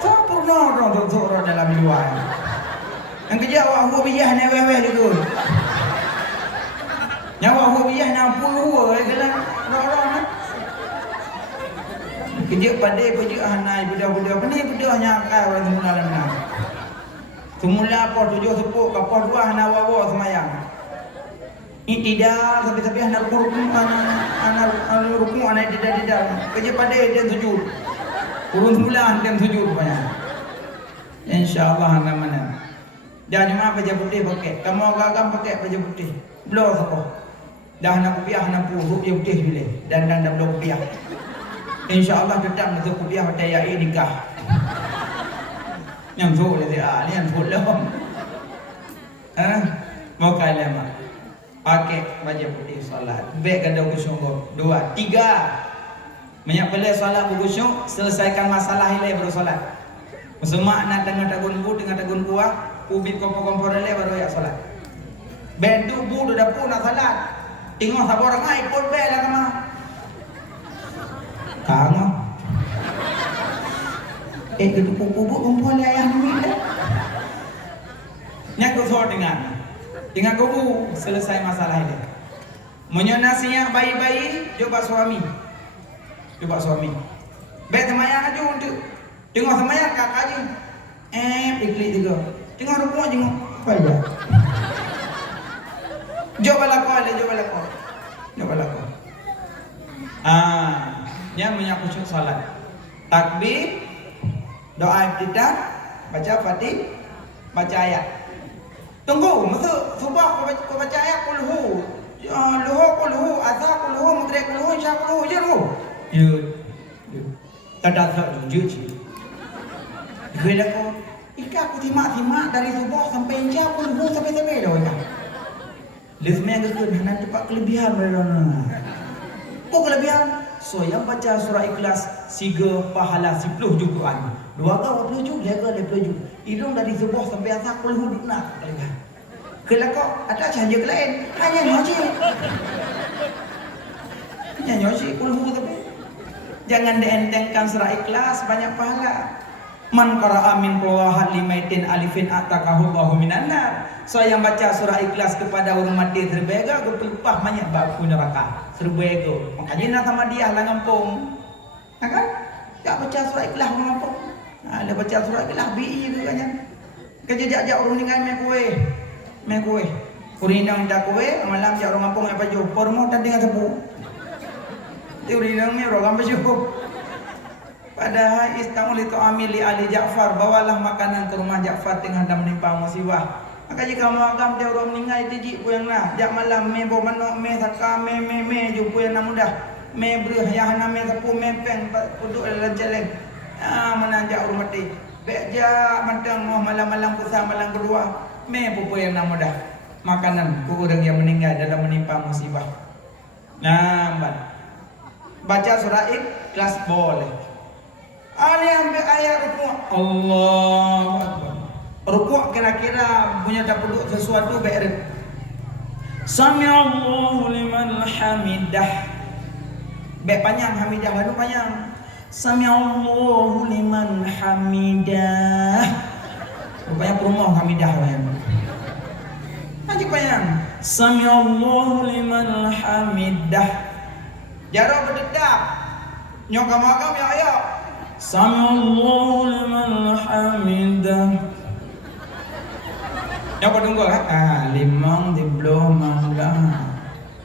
Tak pernah roh dalam luar. Yang kerja awak biyah ni weh-weh dulu. Nyawa hubiah nampu hua kelah orang-orang nak. Kerja pandai kerja hanai budak-budak pandai budaknya akal orang semula dalam. Semula apa 7 sepuk kapal 2 hana wawa semayang. Tidak tapi anak rukun anak tidak kerja pandai dia sujud. Kurun semula dia sujud banyak. Insyaallah anak mana. Dah cuma baju putih pakai. Kamu agak pakai baju putih. Blow apa? Dah nak kopiah nak puruk dia putih boleh. Dan blow kopiah. Insyaallah tetap nak kopiah pada yai nikah. Yang tu le dia, ni yang tu lah. Mau kaya mak. Pakai baju putih solat. Baik kada kusyuk 2, 3. Banyak boleh solat berkusyuk, selesaikan masalah hilai baru solat. Semua nak tengah tagun buah, ubit kompor-kompor le baru ya solat. Bendu bu dah pun nak solat. Tengok siapa orang ai pun bel lah kama. Kamu. Itu pupu kompor le ayah ni. Nyak tu sor dengan kubu selesai masalah ini. Menyonasinya bayi-bayi coba suami. Baik semayang aja untuk tengok semayang kakak je. Iklik juga. Tengok rukuk je. Payah. Coba lakon. Yang menyakucuk salat. Takbir, doa iftitah, baca Fatih, baca ayat. Tunggu, masa subah kau baca ayat kulhu. Kulhu, azhar kulhu, maghrib kulhu, isya kulhu, je kulhu. Ya. Tak je. Bila kau aku timak dari subuh sampai isya kulhu sampai dah kan. Lesnya ke nanti pak kelebihan mereka. Apa kelebihan? So yang baca surah Ikhlas 3 pahala 10 jutaan. 2 kau 20 juga, lega 20 juga. Hidung dari subuh sampai azhar kulhu nak kelebihan. Kalau kau ada cahaya ke lain, hanya nyoci kulhu tapi jangan dientengkan surah Ikhlas banyak pahala. Man qara'a min qawahad limaitin alifin ataqahullahu minan nar. So yang baca surah Ikhlas kepada orang mati terbega kepelupah banyak bab neraka. Terbega. Makanya nak sama dia lah ngampung. Kan? Tak baca surah Ikhlas orang ngampung. Ada baca surah Ikhlas bi juga kan. Kejajak orang dengan me kuih. Urinang dak kuih malam jak orang ngampung apa jo. Pormo tanding tebu. Dia urinang ni orang baju. Padahal istamul itu amili Ali Ja'far, bawalah makanan ke rumah Ja'far tengah dah menimpa musibah. Maka jika kamu agam dia orang meninggal tiji pun yang nak. Jak malam me bo manok me saka me jumpa yang nak mudah. Me breh yang nak me sapu me peng duduk dalam jalan. Menanjak rumah mati. Beja mantang malam-malam kesal malam kedua. Me pupu yang nak mudah. Makanan ke orang yang meninggal dalam menimpa musibah. Baca surah Ikhlas boleh. Ali ambil ayat rukuk. Allahu Akbar. Rukuk kira-kira punya tak perlu sesuatu baik. Sami'allahu liman hamidah. Baik panjang hamidah baru panjang. Sami'allahu liman hamidah. Rupanya perumah hamidah kan. Haji panjang. Sami'allahu liman hamidah. Jarang berdedap. Nyok kamu ya ayo. Sami'allahu liman hamidah. Yang kau tunggu kan? Limang di belum mangga.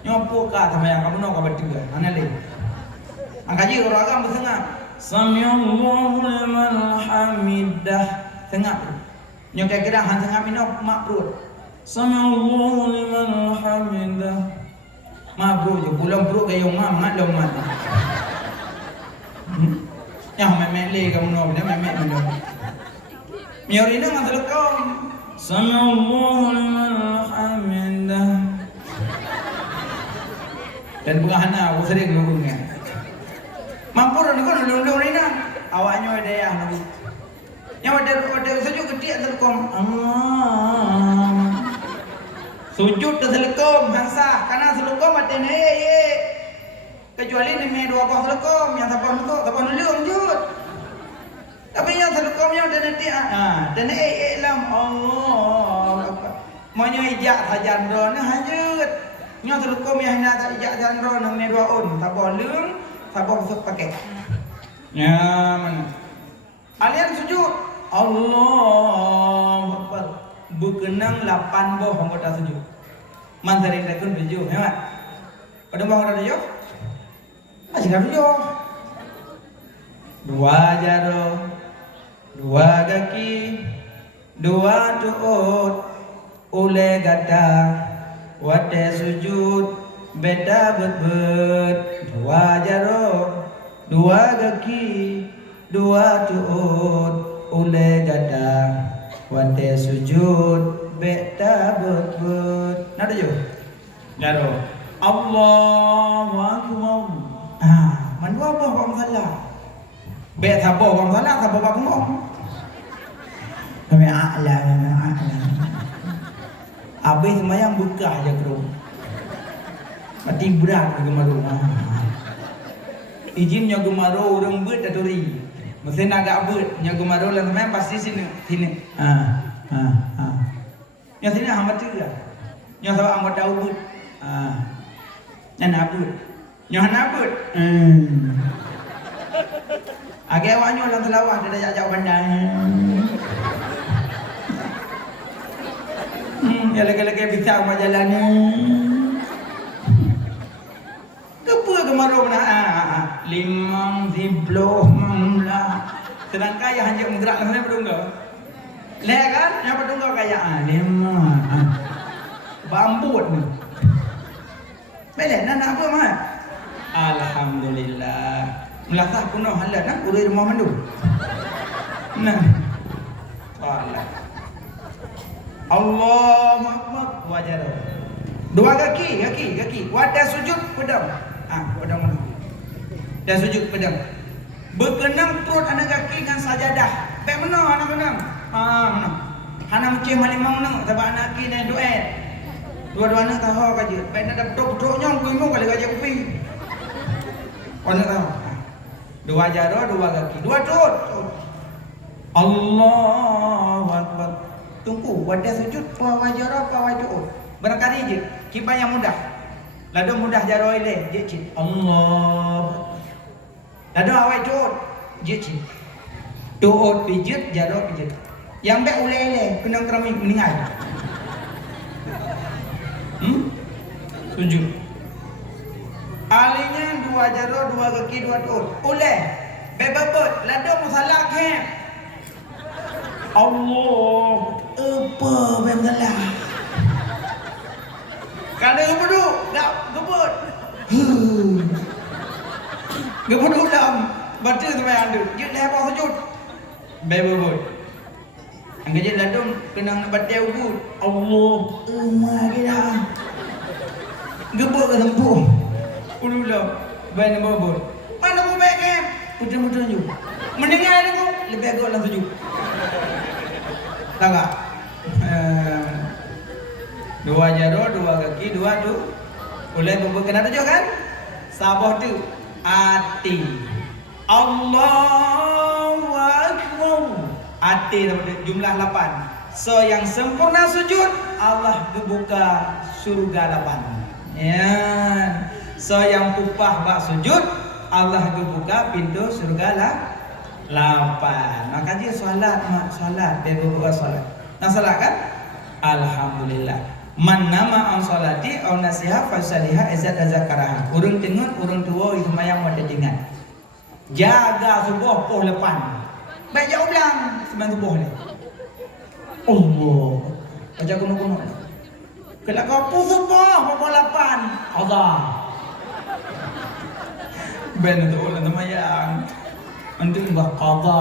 Nyopo ka sama yang kamu nak kau bertiga. Mana lagi? Angkaji orang agam bersengah. Sami'allahu liman hamidah. Tengah. Nyok kira-kira han tengah minok mak perut. Sami'allahu liman hamidah. Mak perut je pulang perut gayung mak mak lomat. Yang memelih kamu nak dia memek mana? Miorina ngan telekam. Sami'allahu liman hamidah. Dan bukan aku sering nurungnya. Mampu orang kau nurung rina. Awaknya ada yang nurung. Yang ada sujud ketik telekam. Allah. Sujud telekam hansa. Karena telekam ada ni. Kecuali ni dua buah telekom yang tapah nulung jut. Tapi yang telekom yang ada nanti dan lam Allah. Monya ijak hajan don hajut. Nyo terlukum yang hendak tak ijak jandro nang ne dua on. Tabah leung, tabah besok pakai. Ya mana? Alian sujud. Allahu Akbar. Berkenang 8 boh anggota sujud. Mantarin rekun tujuh, ya mak? Pada boh anggota tujuh? Masih kan tujuh. 2 jaro, 2 kaki, 2 tuut, ule gata, wate sujud, beda bet-bet. 2 jaro, 2 kaki, 2 tuut, ule gata, wate sujud, beda bet-bet. Nah tujuh. Jaro. Allahu Akbar. Man dua boh bang salah. Bet sabar bang salah, sabar bang ngomong. Kami a'la. Habis semayang bekah je kerung. Mati berat ke gemaru. Ijinnya gemaru orang bet aturi. Mesin agak bet nya gemaru lan semayang pasti sini. Yang sini hamba tiga. Yang sama hamba tahu bet. Yang nabut. Yang nabut. Agak awaknya orang telawah dia dah jauh pandai. Ya lagi-lagi bisa sama jalan ni. Kepa kemaru nak? 50 mamla. Sedang kaya hanya menggerak dengan berdungga. Leh kan? Yang berdungga kaya 5. Bambut ni. Baiklah, nak apa mak? Alhamdulillah. Melasah penuh halal nak urus rumah mandu. Nah. Salat. Allahu Akbar wajar. 2 kaki. Wadah sujud pedang. Pedang mana? Dah sujud pedang. Berkenang perut anak kaki dengan sajadah. Baik mana anak kenang? Mana? Hana mecih malimang nang sebab anak kaki naik duet. Dua-dua anak tahu kaje. Baik nak duduk-duduknya ngomong kali kaje kupi. Anak tahu. 2 jaro, 2 kaki, 2 turut. Allahu Akbar. Tunggu, wadah sujud, pawa jaro, pawa turut. Berkali je, kipas yang mudah. Lalu mudah jaro ile, je cik. Allah. Lalu awal turut, je cik. Turut pijit, jaro pijit. Yang baik ule-ule, kena keramik meninggal. Sujud. Alinya 2 jaro, 2 kaki, 2 turut. Uleh. Bebebut. Lalu musalah ke? Allah. Apa bemsalah? Kalau gebuduk, tak gebut. Gebuduk dalam. Baca sampai anda. Dia lepas sujud. Bebebut. Angkat je lalu kena nak baca ubud. Allah. Emak kita. Gebut ke tempuh. Ulah, baik nama bol. Mana mau baik ke? Putar-putar je. Mendengar ni kau lebih agak dalam sujud. Tak? 2 jaro, 2 kaki, 2 tu. Boleh berkenaan tujuh kan? Sabah tu hati. Allahu Akbar. Hati jumlah 8. So yang sempurna sujud Allah buka surga 8. Ya. So yang pupah bak sujud Allah buka pintu surga 8. Maka dia solat dia buka solat. Nah solat kan? Alhamdulillah. Man nama an solati au nasiha fasaliha izat azakaraha. Urang tengun urang tua semayang wada dengan. Jaga subuh poh lepan. Baik jauh ulang sembahyang subuh ni. Allah. Baca kuno-kuno. Kalau kau poh subuh poh lepan. Allah. Ben tu ulang semayang. Untuk qada.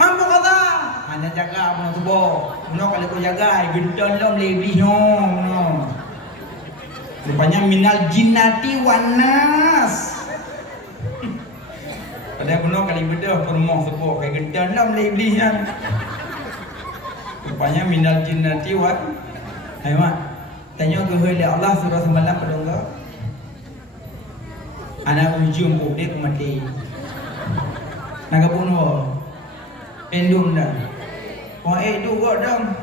Mampu qada. Hanya jaga punya tubuh. Punya kalau kau jaga, gendon lom lebih no. Rupanya minal jinnati wanas. Pada punya kali bedah permoh tubuh kayak gendon lom lebih kan. Rupanya minal jinnati wan. Hai mak. Tanya ke Allah surah semalam pada engkau. Anak ujung dia mati. Nak bunuh. Endum dah. Kau dua dong.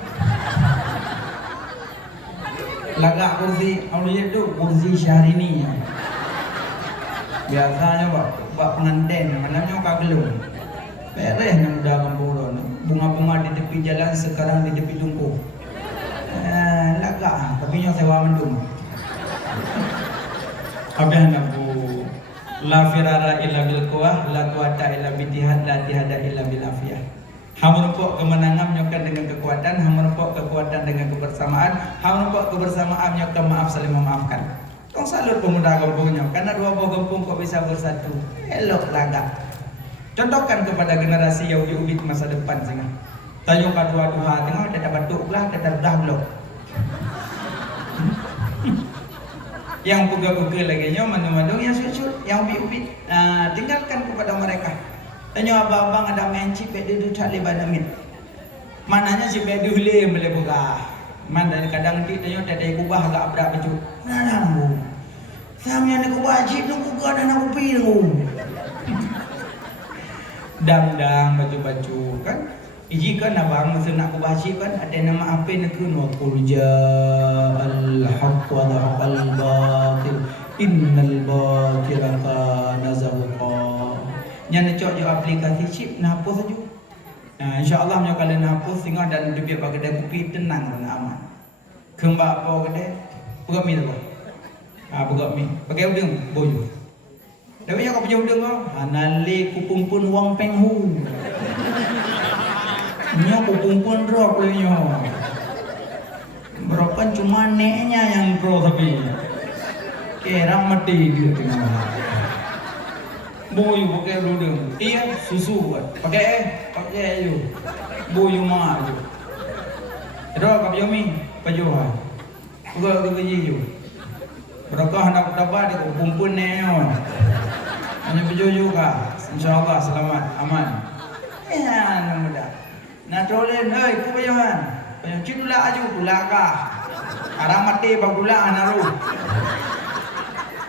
Lagak kursi, awalnya tu kursi Syahrini. Biasanya buat pengantin, namanya kagelung. Beres yang udah kampung lo. Bunga-bunga di tepi jalan sekarang di tepi tungku. Lagak, tapi yang sewa mendung. Habis nabu. La firara illa bil quwah, la quwata illa bitihad, la tihada illa bil afiyah. Hamurumpuk kemenangan menyokan dengan kekuatan, hamurumpuk kekuatan dengan kebersamaan, hamurumpuk kebersamaan menyokan maaf saling memaafkan. Tong salut pemuda kampungnya, karena dua buah kampung kok bisa bersatu. Elok lagak. Contohkan kepada generasi yang ubit masa depan sini. Tayung kadua-dua tengah ada batuk lah, ada dah blok. Yang pegel-pegel lagi nya mana-mana yang sujud, yang ubit-ubit. Tinggalkan kepada mereka. Tanya abang-abang ada main cip dia tak boleh banamit. Mananya cip dia boleh buka. Man dari kadang ti tanya tadi kubah agak abrak baju. Nah bu. Samnya nak kubah cip tu buka dan aku pilih. Dang baju-baju kan. Iji kan abang masa nak kubah cip kan ada nama apa nak kun qul ja'al haqq wa dhaqal batil innal batila kana zahuqa. Yang nak cok aplikasi chip nak hapus saja. InsyaAllah punya kalian hapus singa dan debit bagi kedai kopi tenang dan aman. Kembak apa kedai? Pegak mi tu. Pegak mi. Pakai udang boyo. Tapi yang kau punya udang kau, nali kupumpun wang penghu. Nyo kupumpun rok le nyo. Berokan cuma neknya yang pro tapi. Kira mati dia tengah. Boyu pakai udang, iya susu buat, pakai ayu, boyu mah tu. Terus kau mi, pajuan, bukan gaji tu. Berapa hendak dapat dia kumpul neo, hanya pajuan juga. InsyaAllah selamat, aman. Ya, mudah. Nak trolen, ku pajuan, pajuan cina aju pula kah? Arang mati bagula naru.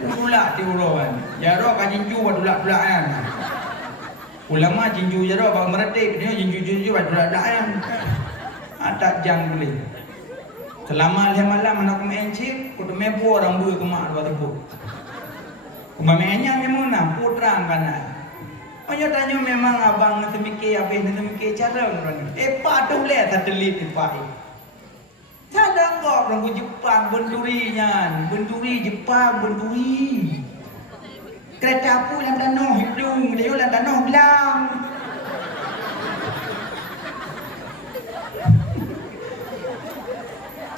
Ulak ti uroan. Jaro ka jinju badulak kan. Ulama jinju jaro ba meretik dia jinju badulak kan. Tak jang boleh. Selama malam anak mencip, kudu mepo orang bui kemak dua tebu. Kumamenya memuna putra kana. Onyo tanyo memang abang nanti mikir apa nanti mikir cara orang. Patuh le tak telit pai. Sadang kok orang Jepang benduri Jepang benduri. Kereta api yang danau hidung, dia yang danau gelang.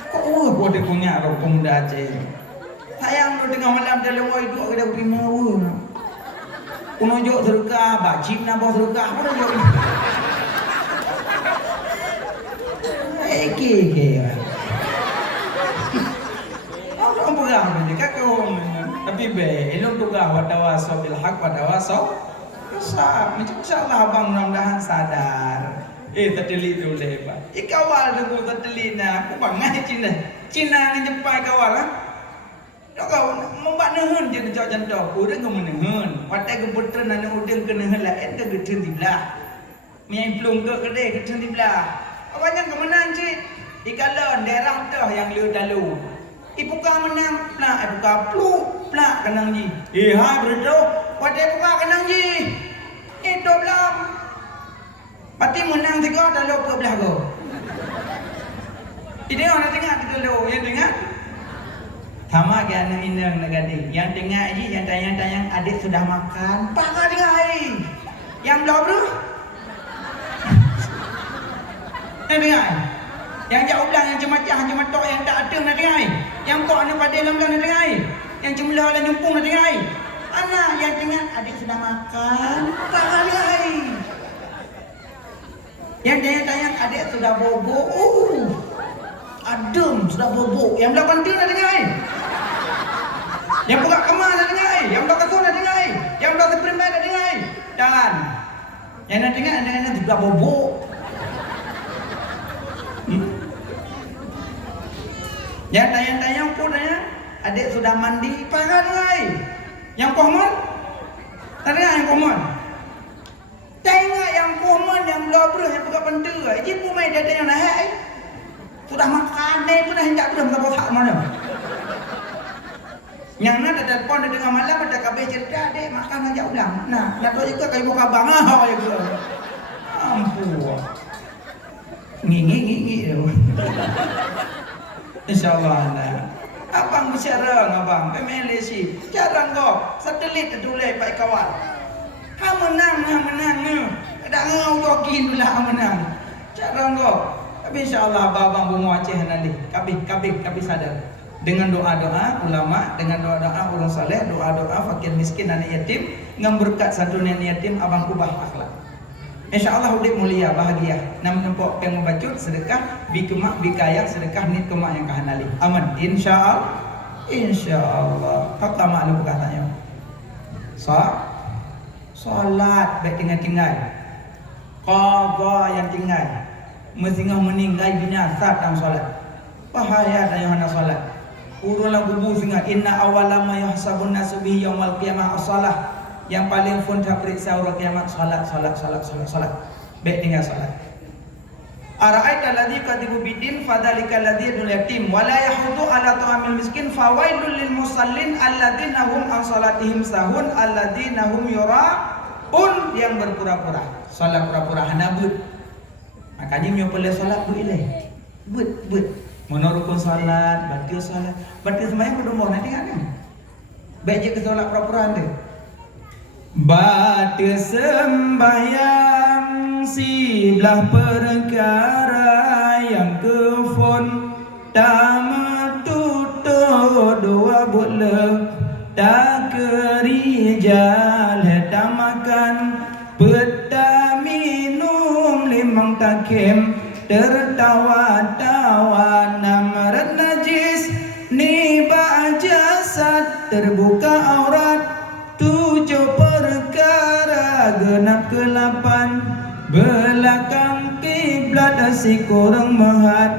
Kok dia punya orang pemuda Aceh. Sayang tu tengah malam dia lewat itu kita pergi mau. Kuno jok serukah, bacim nak bawa serukah, apa dah jok. Ke. Orang pegang ni kau tapi elok juga watawasaw bil haq watawasaw bisa macam insyaallah abang mudah-mudahan sadar terdelit dulu lepas kawal tu terdelit nak aku bangai Cina dengan Jepang kawal lah kau membuat nehun je jauh jantung udang kau menehun watai kebetulan anak udang kena lain ke getun di belah main pelung ke kedai getun di belah awaknya kau menang cik ikalon daerah tu yang lu dalu ibuka menang plak ibuka plak kenang ji hai berdo wadah ibuka kenang ji itu belum pati menang tiga dah lupa belah go ini orang tengah tiga lo yang tengah sama ke anak indang negadi yang tengah ji yang tayang adik sudah makan pakai tengah hari yang belum bro yang tengah yang jauh belah yang cemacah cematok yang tak ada nak tengah yang kok anu pada dalam nak tengah yang jumlah dan nyumpung nak tengah anak yang tengah adik sudah makan tak hari yang tayang adik sudah bobok adem sudah bobok yang belah pantai nak tengah yang buka kemah nak tengah yang belah kasut nak tengah yang belah sepremai nak tengah dan yang nak tengah anak-anak sudah bobok yang tayang-tayang pun adik sudah mandi pakai dengai yang kohmon tak dengar yang kohmon tengok yang kohmon yang belabra yang buka pentu ibu mai datang yang naik Sudah makan deh, sudah hendak sudah berapa tak mana. Yang nak ada telepon ada dengan malam ada kabeh cerita dek makan aja ulang. Nah, nak tahu juga kayak buka bang ya gitu. Ampun. Ngingi tu. Insyaallah nah. Abang bicara abang, Malaysia. Jarang kok. Satelit tertulis baik kawan. Ha menang. Kadang ngau jokin pula menang. Jarang kok. Tapi insyaallah abang bunga Aceh nanti. Kabeh sadar. Dengan doa-doa ulama, dengan doa-doa orang saleh, doa-doa fakir miskin dan yatim, ngamberkat satu nenek yatim abang kubah akhlak. InsyaAllah hidup mulia, bahagia. Nam nampak yang membacut sedekah, bi kemak, bi kayak sedekah nit kemak yang kahanali. Aman. Insyaallah. Hak tamak lu katanya. Salat baik tinggal. Qadha yang tinggal. Mesti meninggal binasa dalam salat. Bahaya dalam hana salat. Urulah gubu singa inna awala ma yahsabun nasu bihi yaumil qiyamah as-salah. Yang paling fundamental periksa orang kiamat salat. Baik tinggal salat. Ara'aita alladhi kadibu bidin fadzalika alladhi yadul yatim wa la yahudu ala ta'amil miskin fawailul lil musallin alladzina hum an salatihim sahun alladzina hum yura'un yang berpura-pura. Salat pura-pura hanabut. Makanya nyo boleh salat bu ilai. But. Mana rukun salat, batil salat. Batil sembahyang berdoa nanti kan. Baik je ke salat pura-pura anda. Batil sembahyang sibelah perkara yang kefon tak metutup doa boleh tak kerijal tak makan peta minum limang takim tertawa-tawa namaran najis nibah jasad terbuka aurat 7 perkara genap ke-8 belakang kiblat si kurang mahat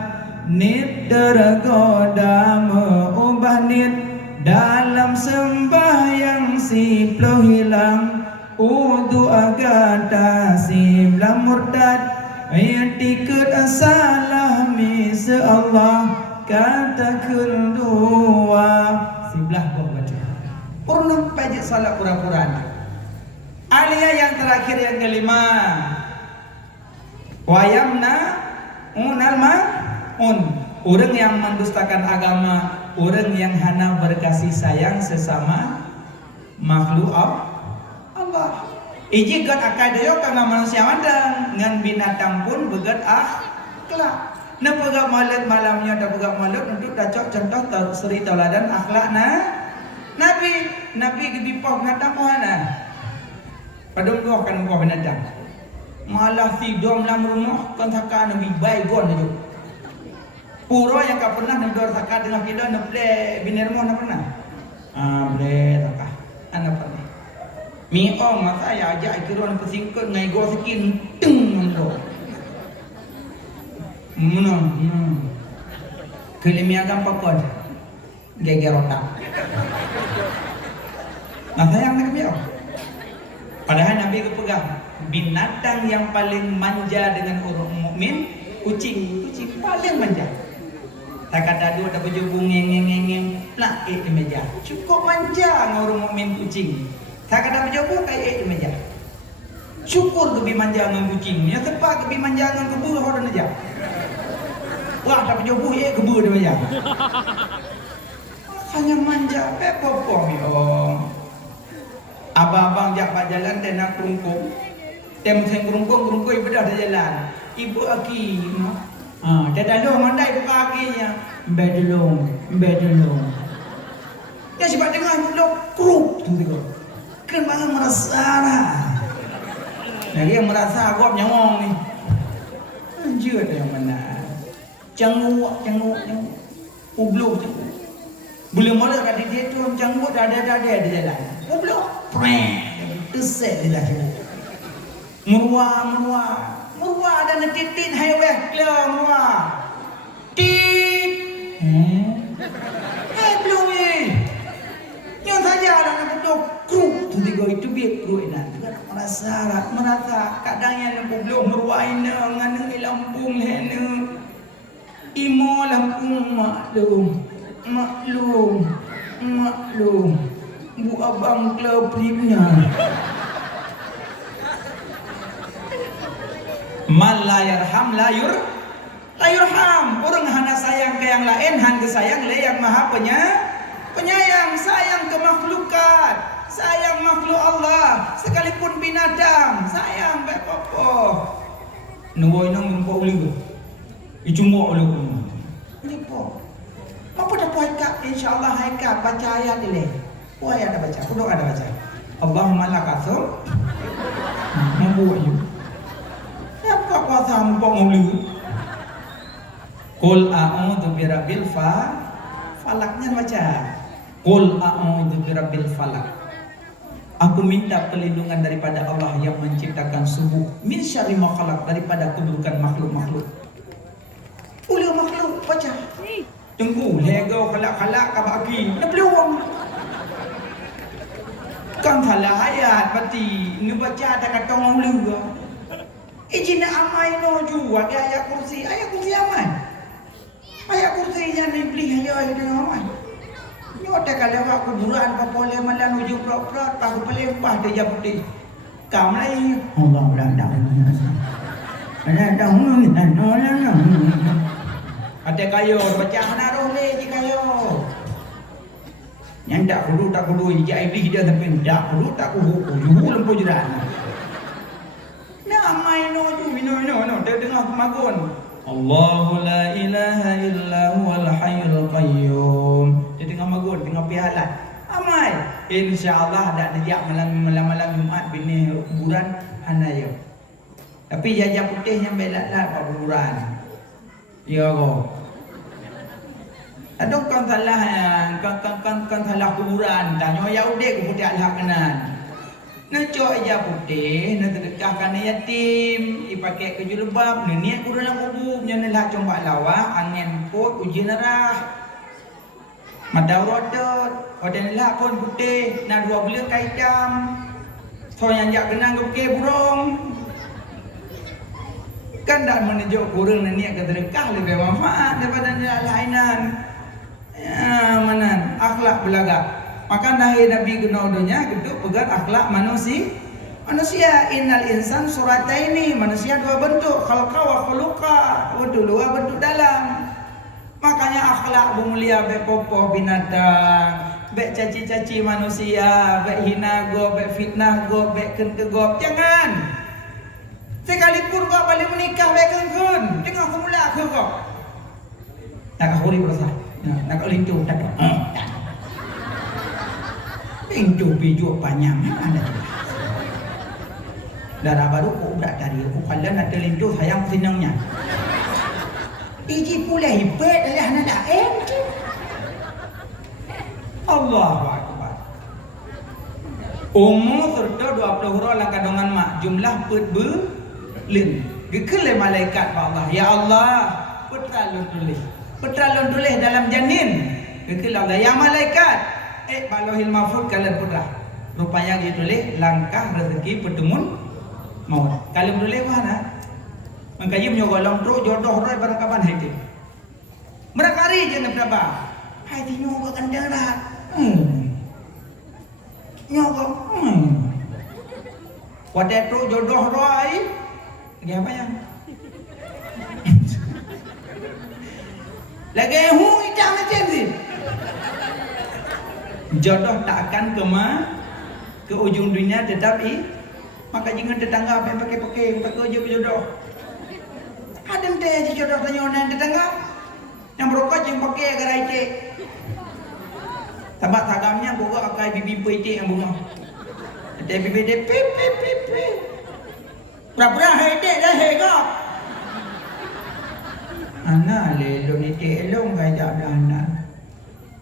nit tergoda mengubah nit dalam sembahyang si ploh hilang udu agata si belah murtad ayat ikut salah misa Allah kata kedua sebelah gua baca pernah pajak salat pura-pura. Alia yang terakhir yang kelima wayamna unal ma'un orang yang mendustakan agama, orang yang hana berkasih sayang sesama makhluk Allah. Iji gat akadeyo karena manusia mandang ngan binatang pun begat akhlak. Na pegak malam malamnya ada pegak malam untuk dacok contoh seri tauladan akhlak Nabi gebipah binatang mana? Padahal gua akan buah binatang. Malah tidur dalam rumah kan takkan Nabi baygon aja. Pura yang kau pernah nendor takkan dengan kita neble biner rumah nak pernah? Boleh takkan. Anak pernah. Miong masa ya aja ikiron kesingkut ngai go sekin teng mendo. Kelimiagam pakon. Geger otak. Nah sayang nak biar. Padahal Nabi pegang binatang yang paling manja dengan orang mukmin kucing paling manja. Tak kata dua ada baju ngeng plak di meja. Cukup manja dengan orang mukmin kucing. Tak kata baju kayak di meja. Syukur kebi manja dengan kucing. Yang tepat kebi manja dengan kebu orang aja. Wah tak baju kebu di meja. Hanya manja pepopong abang-abang jak pak jalan dan nak kerungkung. Tem seng kerungkung ibu dah jalan. Ibu aki. Dia dalam mandai buka akinya. Bedulung. Dia sebab dengar ibu kruk tu tengok. Kan bang merasa lah. Lagi yang merasa agak nyawang ni. Anjir yang mana. Canguk. Ubluk canguk. Belum ada kat dia tu canggut ada di jalan. Ubluk. Terset dia dah. Murwa ada titit highway keluar murwa. Tit. Belum ni. Yang saja ada nak duduk kruk tu tiga itu biar kruk nak. Merasa kadang yang lembu belum murwa ini nganu lampung hene. Imo lampung maklum. Bu abang kelapnya. Man la yarham la yurham. Orang hana sayang ke yang lain, han ke sayang le yang maha penyayang. Sayang ke makhlukat, sayang makhluk Allah, sekalipun binatang, sayang baik apa. Nuwoi nang mumpo uli. Icumok uli. Ini po. Apa dah puasa? Insyaallah haikat baca ayat ini. Puasa ada baca, kuduk ada baca. Allahumma lakasum. Mampu ayu. Apa puasa mumpo uli? Qul a'udzu birabbil falaknya baca. Qul a'udzu birabbil falak. Aku minta perlindungan daripada Allah yang menciptakan subuh. Min syarri ma khalaq, daripada keburukan makhluk-makhluk. Uli makhluk baca. Tunggu lego khalaq-khalaq ka bagi. Nak peluang. Kan salah ayat berarti ni baca tak kata orang ulu. Ijina amai no jua ke ayat kursi amai. Ayat kursi yang dibeli ayo itu amai. Nyota kalau aku kuburan apa boleh malam uju prot-prot pakai pelempah dia putih. Kam lai Allah dah. Ada nolak. Ada kayu baca menaruh le di kayu. Yang tak kudu ijai dia tapi tak kudu juhu lempu jiran. Nah mai no dia dengar magun. Allahu la ilaha illa huwal hayyul qayyum. Dia tengah magun, tengah pialat. Amai. InsyaAllah tak najak malam Jumaat bini kuburan hanaya. Tapi jajah putih yang belat-lat kat kuburan. Ya Allah. Ada kan salah kan salah kuburan. Tanya Yahudi ke putih Allah kenan. Nak aja putih, nak sedekahkan yatim, dipakai ke julbab, niat ku dalam kubur, jangan lah coba lawa, angin pot, uji nerah. Mata rodot, odan lah pun putih, nak dua belah kaitam. So yang jak kenang ke burung. Kan dah menunjuk kurang niat ke sedekah lebih manfaat daripada niat lainan. Ya, mana akhlak belagak. Maka nahi Nabi gunaudonya geduk pegat akhlak manusia. Innal insan surataini, manusia dua bentuk, khalqa wa khuluqa, bentuk luar bentuk dalam. Makanya akhlak mulia baik popo binatang, baik caci-caci manusia, baik hina go, baik fitnah go, baik kentegop. Jangan. Sekalipun kau balik menikah baik kenkun, tengok kumula ke kau. Nak kahuri berasa. Nak kau lintu tak. Lintu biju panjang ada. Darah baru kau berat dari aku kalau nak lintu sayang senangnya. Iji pula hebat dah nak lain. Allahu akbar. Umur serta 20 huruf lang kadongan mak jumlah lin. Gekele malaikat Allah. Ya Allah, putra lun tulis dalam janin. Gekele Allah ya malaikat. Balohil mahfud kalian putra. Rupanya dia tulis langkah rezeki pertemuan maut. Kalau tulis mana? Mengkaji menyogolong tu jodoh roy barang kapan hai tu. Merakari je nak berapa? Hai ti nyogo kan darat. Nyogo. Pada tu jodoh roy. Lagi apa yang? Lagi hung ijam macam ni. Jodoh tak akan ke ujung dunia tetapi maka jangan tetangga pakai jodoh. Ada ente je jodoh tanya orang tetangga yang berokok yang pakai gerai cek. Sebab tagamnya buka akai bibi pete yang bunga. Ada bibi de pip. Pura-pura hedek dah hegap. Ana lelo ni cek elong kaya ada anak.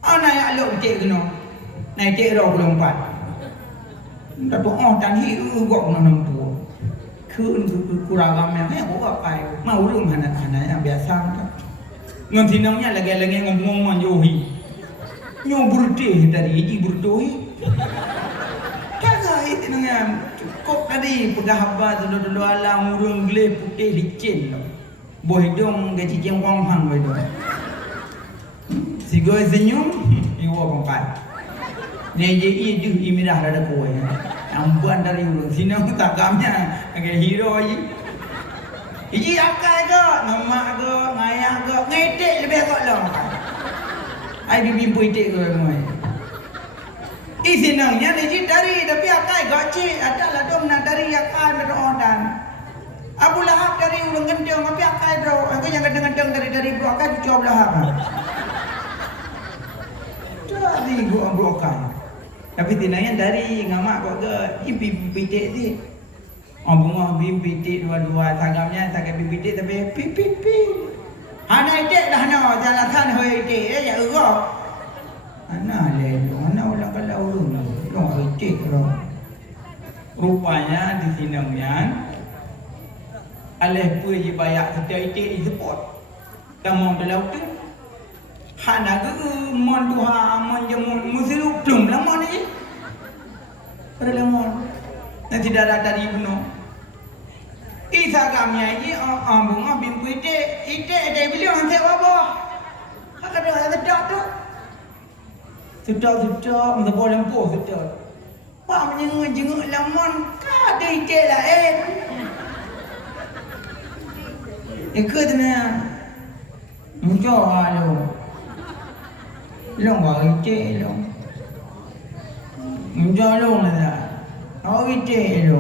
Ana ya elong cek kena. Naik cik roh 24. Tak doa dan hiu gok nanam tu. Kun kurang yang aku apa? Mau rum anak-anak yang biasa. Ngantinangnya lagi ngomong manjohi. Nyo burde dari iji burdohi. Kagak itu dengan cukup tadi pegah haba dulu alam urung gele putih licin. Buah hidung dia cicing wang hang begitu. Si gue senyum, iwa pangkat. Ni je i ju imirah ada kue. Ampuan dari ulun sini tak kamnya agak hero aja. Iji akai ke, nama ke, ngayah ke, ngedek lebih kok lah. Ai bibi puitik ke semua. Senangnya ni dari tapi akai gaci adalah dom nak dari akai berdoa. Abu Lahab dari ulung gendeng tapi akai bro. Aku yang gendeng-gendeng dari bro akai cuci Abu Lahab. Jadi gua bro akai. Tapi tinanya dari ngamak kok ke ipi pitik ni. Bunga pitik dua-dua tangamnya tak pitik tapi pipi. Hana itik dah no jalan hoi itik ya urang. Ana le ana ulang kalau ulung lo itik lo. Rupanya di sinangnya alih pui je bayak kita itik di support. Tamam belau tu. Hana ke mon tuha mon jemun musiru plum lamon ni. Pada lamon. Nanti darah dari bunuh. Isa kamnya ini bunga bimpu itik ada beliau hantar apa? Hak ada sedap tu. Sedap masa boleh lempuh sedap. Pak menjenguk lamon kada itik lah Ikut na. Muncul lo. Long wa itik lo. Muncul lo na. Au itik lo.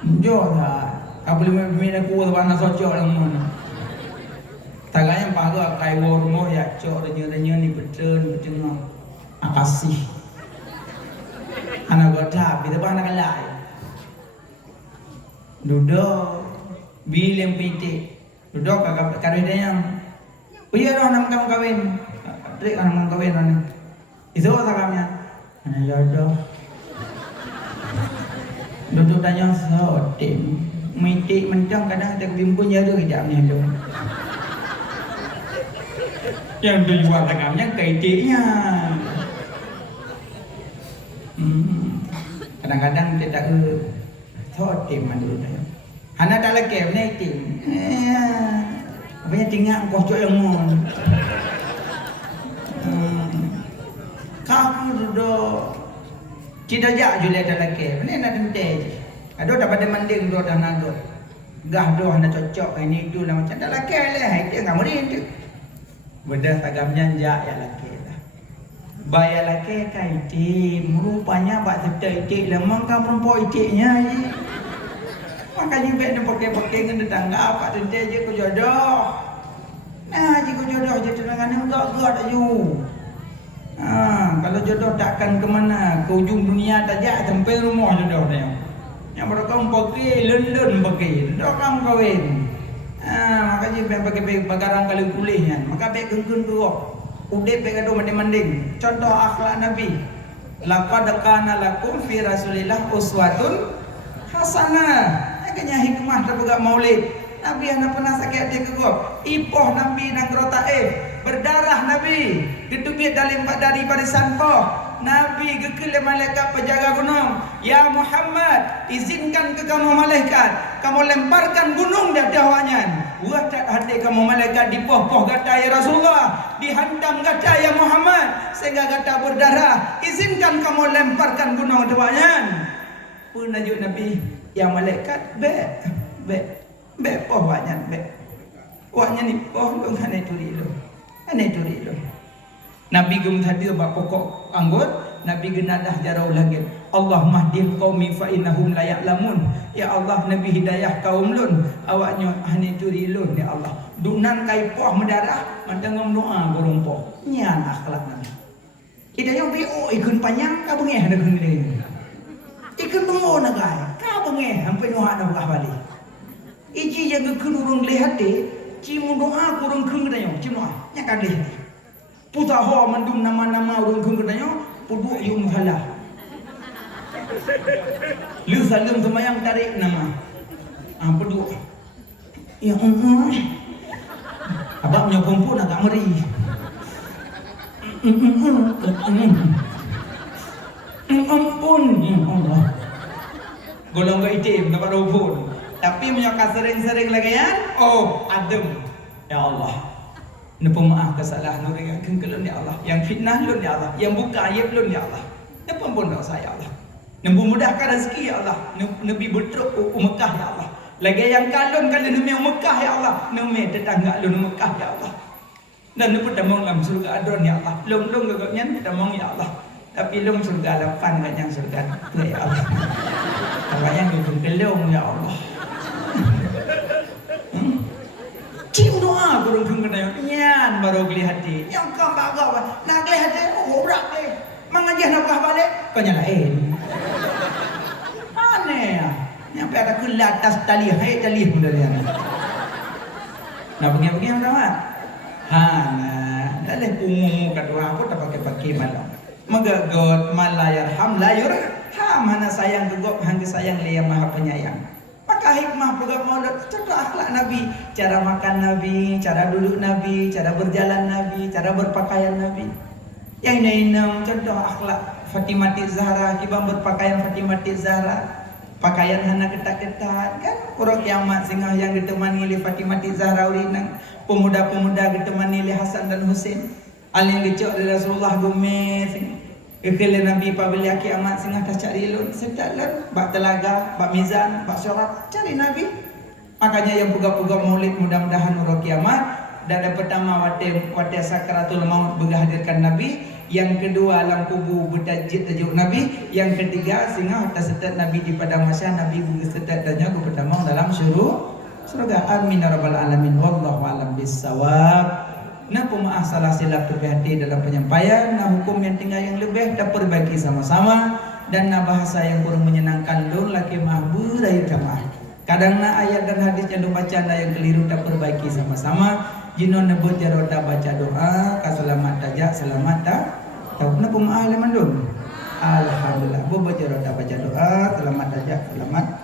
Muncul dah. Apa boleh main aku warna socok lah mana. Taganya pagar kai warmo ya cok renya ni betul tengah. Akasih. Anak gota bila anak lain. Duduk bilang pitik. Duduk kawin dia yang. Punya dah nama kamu kawin. Trik nama kawin mana. Itu apa kamnya? Anak jodoh. Duduk tanya sotim. Mitik mentang kadang ada bimbun jadu kejapnya tu. Yang dijual tangannya kaitiknya. Kadang-kadang kita ke sotim dulu dah. Hana tak lagi ni tim. Apanya tinggal kocok yang mon. Kamu duduk. Cita jak jual tak lagi. Ni nak tentai. Aduh dapat dia mending dua dah nagot. Gah doh nak cocok ini tu lah macam dah laki lah. Itu enggak mudi itu. Benda tagamnya jak ya laki lah. Bayar laki kai tim. Rupanya bak serta itik lah. Mangka perempuan itiknya je. Maka jibek dia pakai-pakai dengan tetangga. Apa tu dia je kau jodoh. Nah je kau jodoh je tenangan enggak tak ju. Kalau jodoh takkan ke mana? Ke ujung dunia tajak sampai rumah jodoh dia. Yang mereka pakai London pakai, dorang kawin. Makanya pakai bagarang kali kulihnya. Maka baik genggun kerok. Udah baik ada mending-mending. Contoh akhlak Nabi. Laqad kana lakum fi Rasulillah uswatun hasanah. Agaknya hikmah terbuka maulid. Nabi anda pernah sakit hati kerok. Ipoh Nabi dan kerotaib. Berdarah Nabi. Ketubit dari barisan poh. Nabi gekele malaikat penjaga gunung. Ya Muhammad, izinkan ke kamu malaikat, kamu lemparkan gunung dah dahwanya. Wah tak hati kamu malaikat dipoh-poh kata ya Rasulullah, dihantam kata ya Muhammad, sehingga kata berdarah. Izinkan kamu lemparkan gunung dahwanya. Pun najuk Nabi, ya malaikat be poh wanya be. Wanya ni poh dong ane turi lo. Nabi gum tadi bab pokok anggur, Nabi genadah jarau lagi. Allah mahdih qaumi fa innahum la ya'lamun. Ya Allah Nabi hidayah kaum lun, awaknya hani turi lun ya Allah. Dunan kai poh mendarah, mandangam doa berumpoh. Nyan akhlak Nabi. Kita yang BO ikun panjang ka bengeh ada gede. Ikun bengo nagai, ka bengeh sampai doa dah balik. Iji jaga kurung lihat cimu doa kurung keng dayo, cimu doa nyakan lihat. Puta ho mendum nama-nama urung keng dayo, pudu yum halah. Lu salam semayang tarik nama. Pudu. Ya Allah. Abang punya kumpul agak meri. Ampun ya Allah. Golong ke itim dapat rupun. Tapi menyokak sering-sering lagi ya. Oh, adem. Ya Allah. Napa maaf kesalahan orang yang kengkelun ya Allah. Yang fitnah lun ya Allah. Yang buka aib lun ya Allah. Napa pun dosa ya Allah. Nabi mudahkan rezeki ya Allah. Nabi betruk Mekah ya Allah. Lagi yang kalun numi Mekah ya Allah. Numi tetangga lun Mekah ya Allah. Dan napa tamong lam surga adon ya Allah. Long gagaknya tamong ya Allah. Tapi long surga lapan kan yang surga tu ya Allah. Kalau yang gelung ya Allah. Cium doa kurang kena nyan baru geli hati. Yang kau bawa nak geli hati orang le. Mengajah nak balik kau nyalain. Aneh ya. Nyampe ada ke atas tali hai tali modalnya. Nah begini sama. Nah, dah umum kedua aku tak pakai malam. Magagot malayar ham layur ham hana sayang gegop hangge sayang lia maha penyayang. Maka hikmah pegang maulid contoh akhlak Nabi, cara makan Nabi, cara duduk Nabi, cara berjalan Nabi, cara berpakaian Nabi. Yang nainam contoh akhlak Fatimah Zahra, kibam berpakaian Fatimah Zahra, pakaian hana ketat-ketat kan orang kiamat singa yang ditemani oleh Fatimah Zahra ulinang pemuda-pemuda ditemani oleh Hasan dan Husain. Alin dicok oleh Rasulullah gumis. Kekele Nabi pabili kiamat singa tak cari lun sedalan bak telaga bak mizan bak syarat cari Nabi. Makanya yang puga-puga maulid mudah-mudahan urang kiamat dan pertama wate sakratul maut berhadirkan Nabi, yang kedua alam kubur bertajuk Nabi, yang ketiga singa hatta sedat Nabi di padang mahsyar Nabi bersedat dan jago pertama dalam surga. Amin ya rabbal alamin. Wallahu alam bissawab. Nah pemaaf salah silap terhati dalam penyampaian. Nah hukum yang tinggal yang lebih dapat perbaiki sama-sama. Dan nah bahasa yang kurang menyenangkan lun laki mahbur ayu jamaah. Kadang nah ayat dan hadis yang baca nah yang keliru dapat perbaiki sama-sama. Jinon nebut jaroda baca doa kaselamat tajak selamat tak. Tahu nah pemaaf leman dun. Alhamdulillah. Baca jaroda baca doa selamat tajak selamat.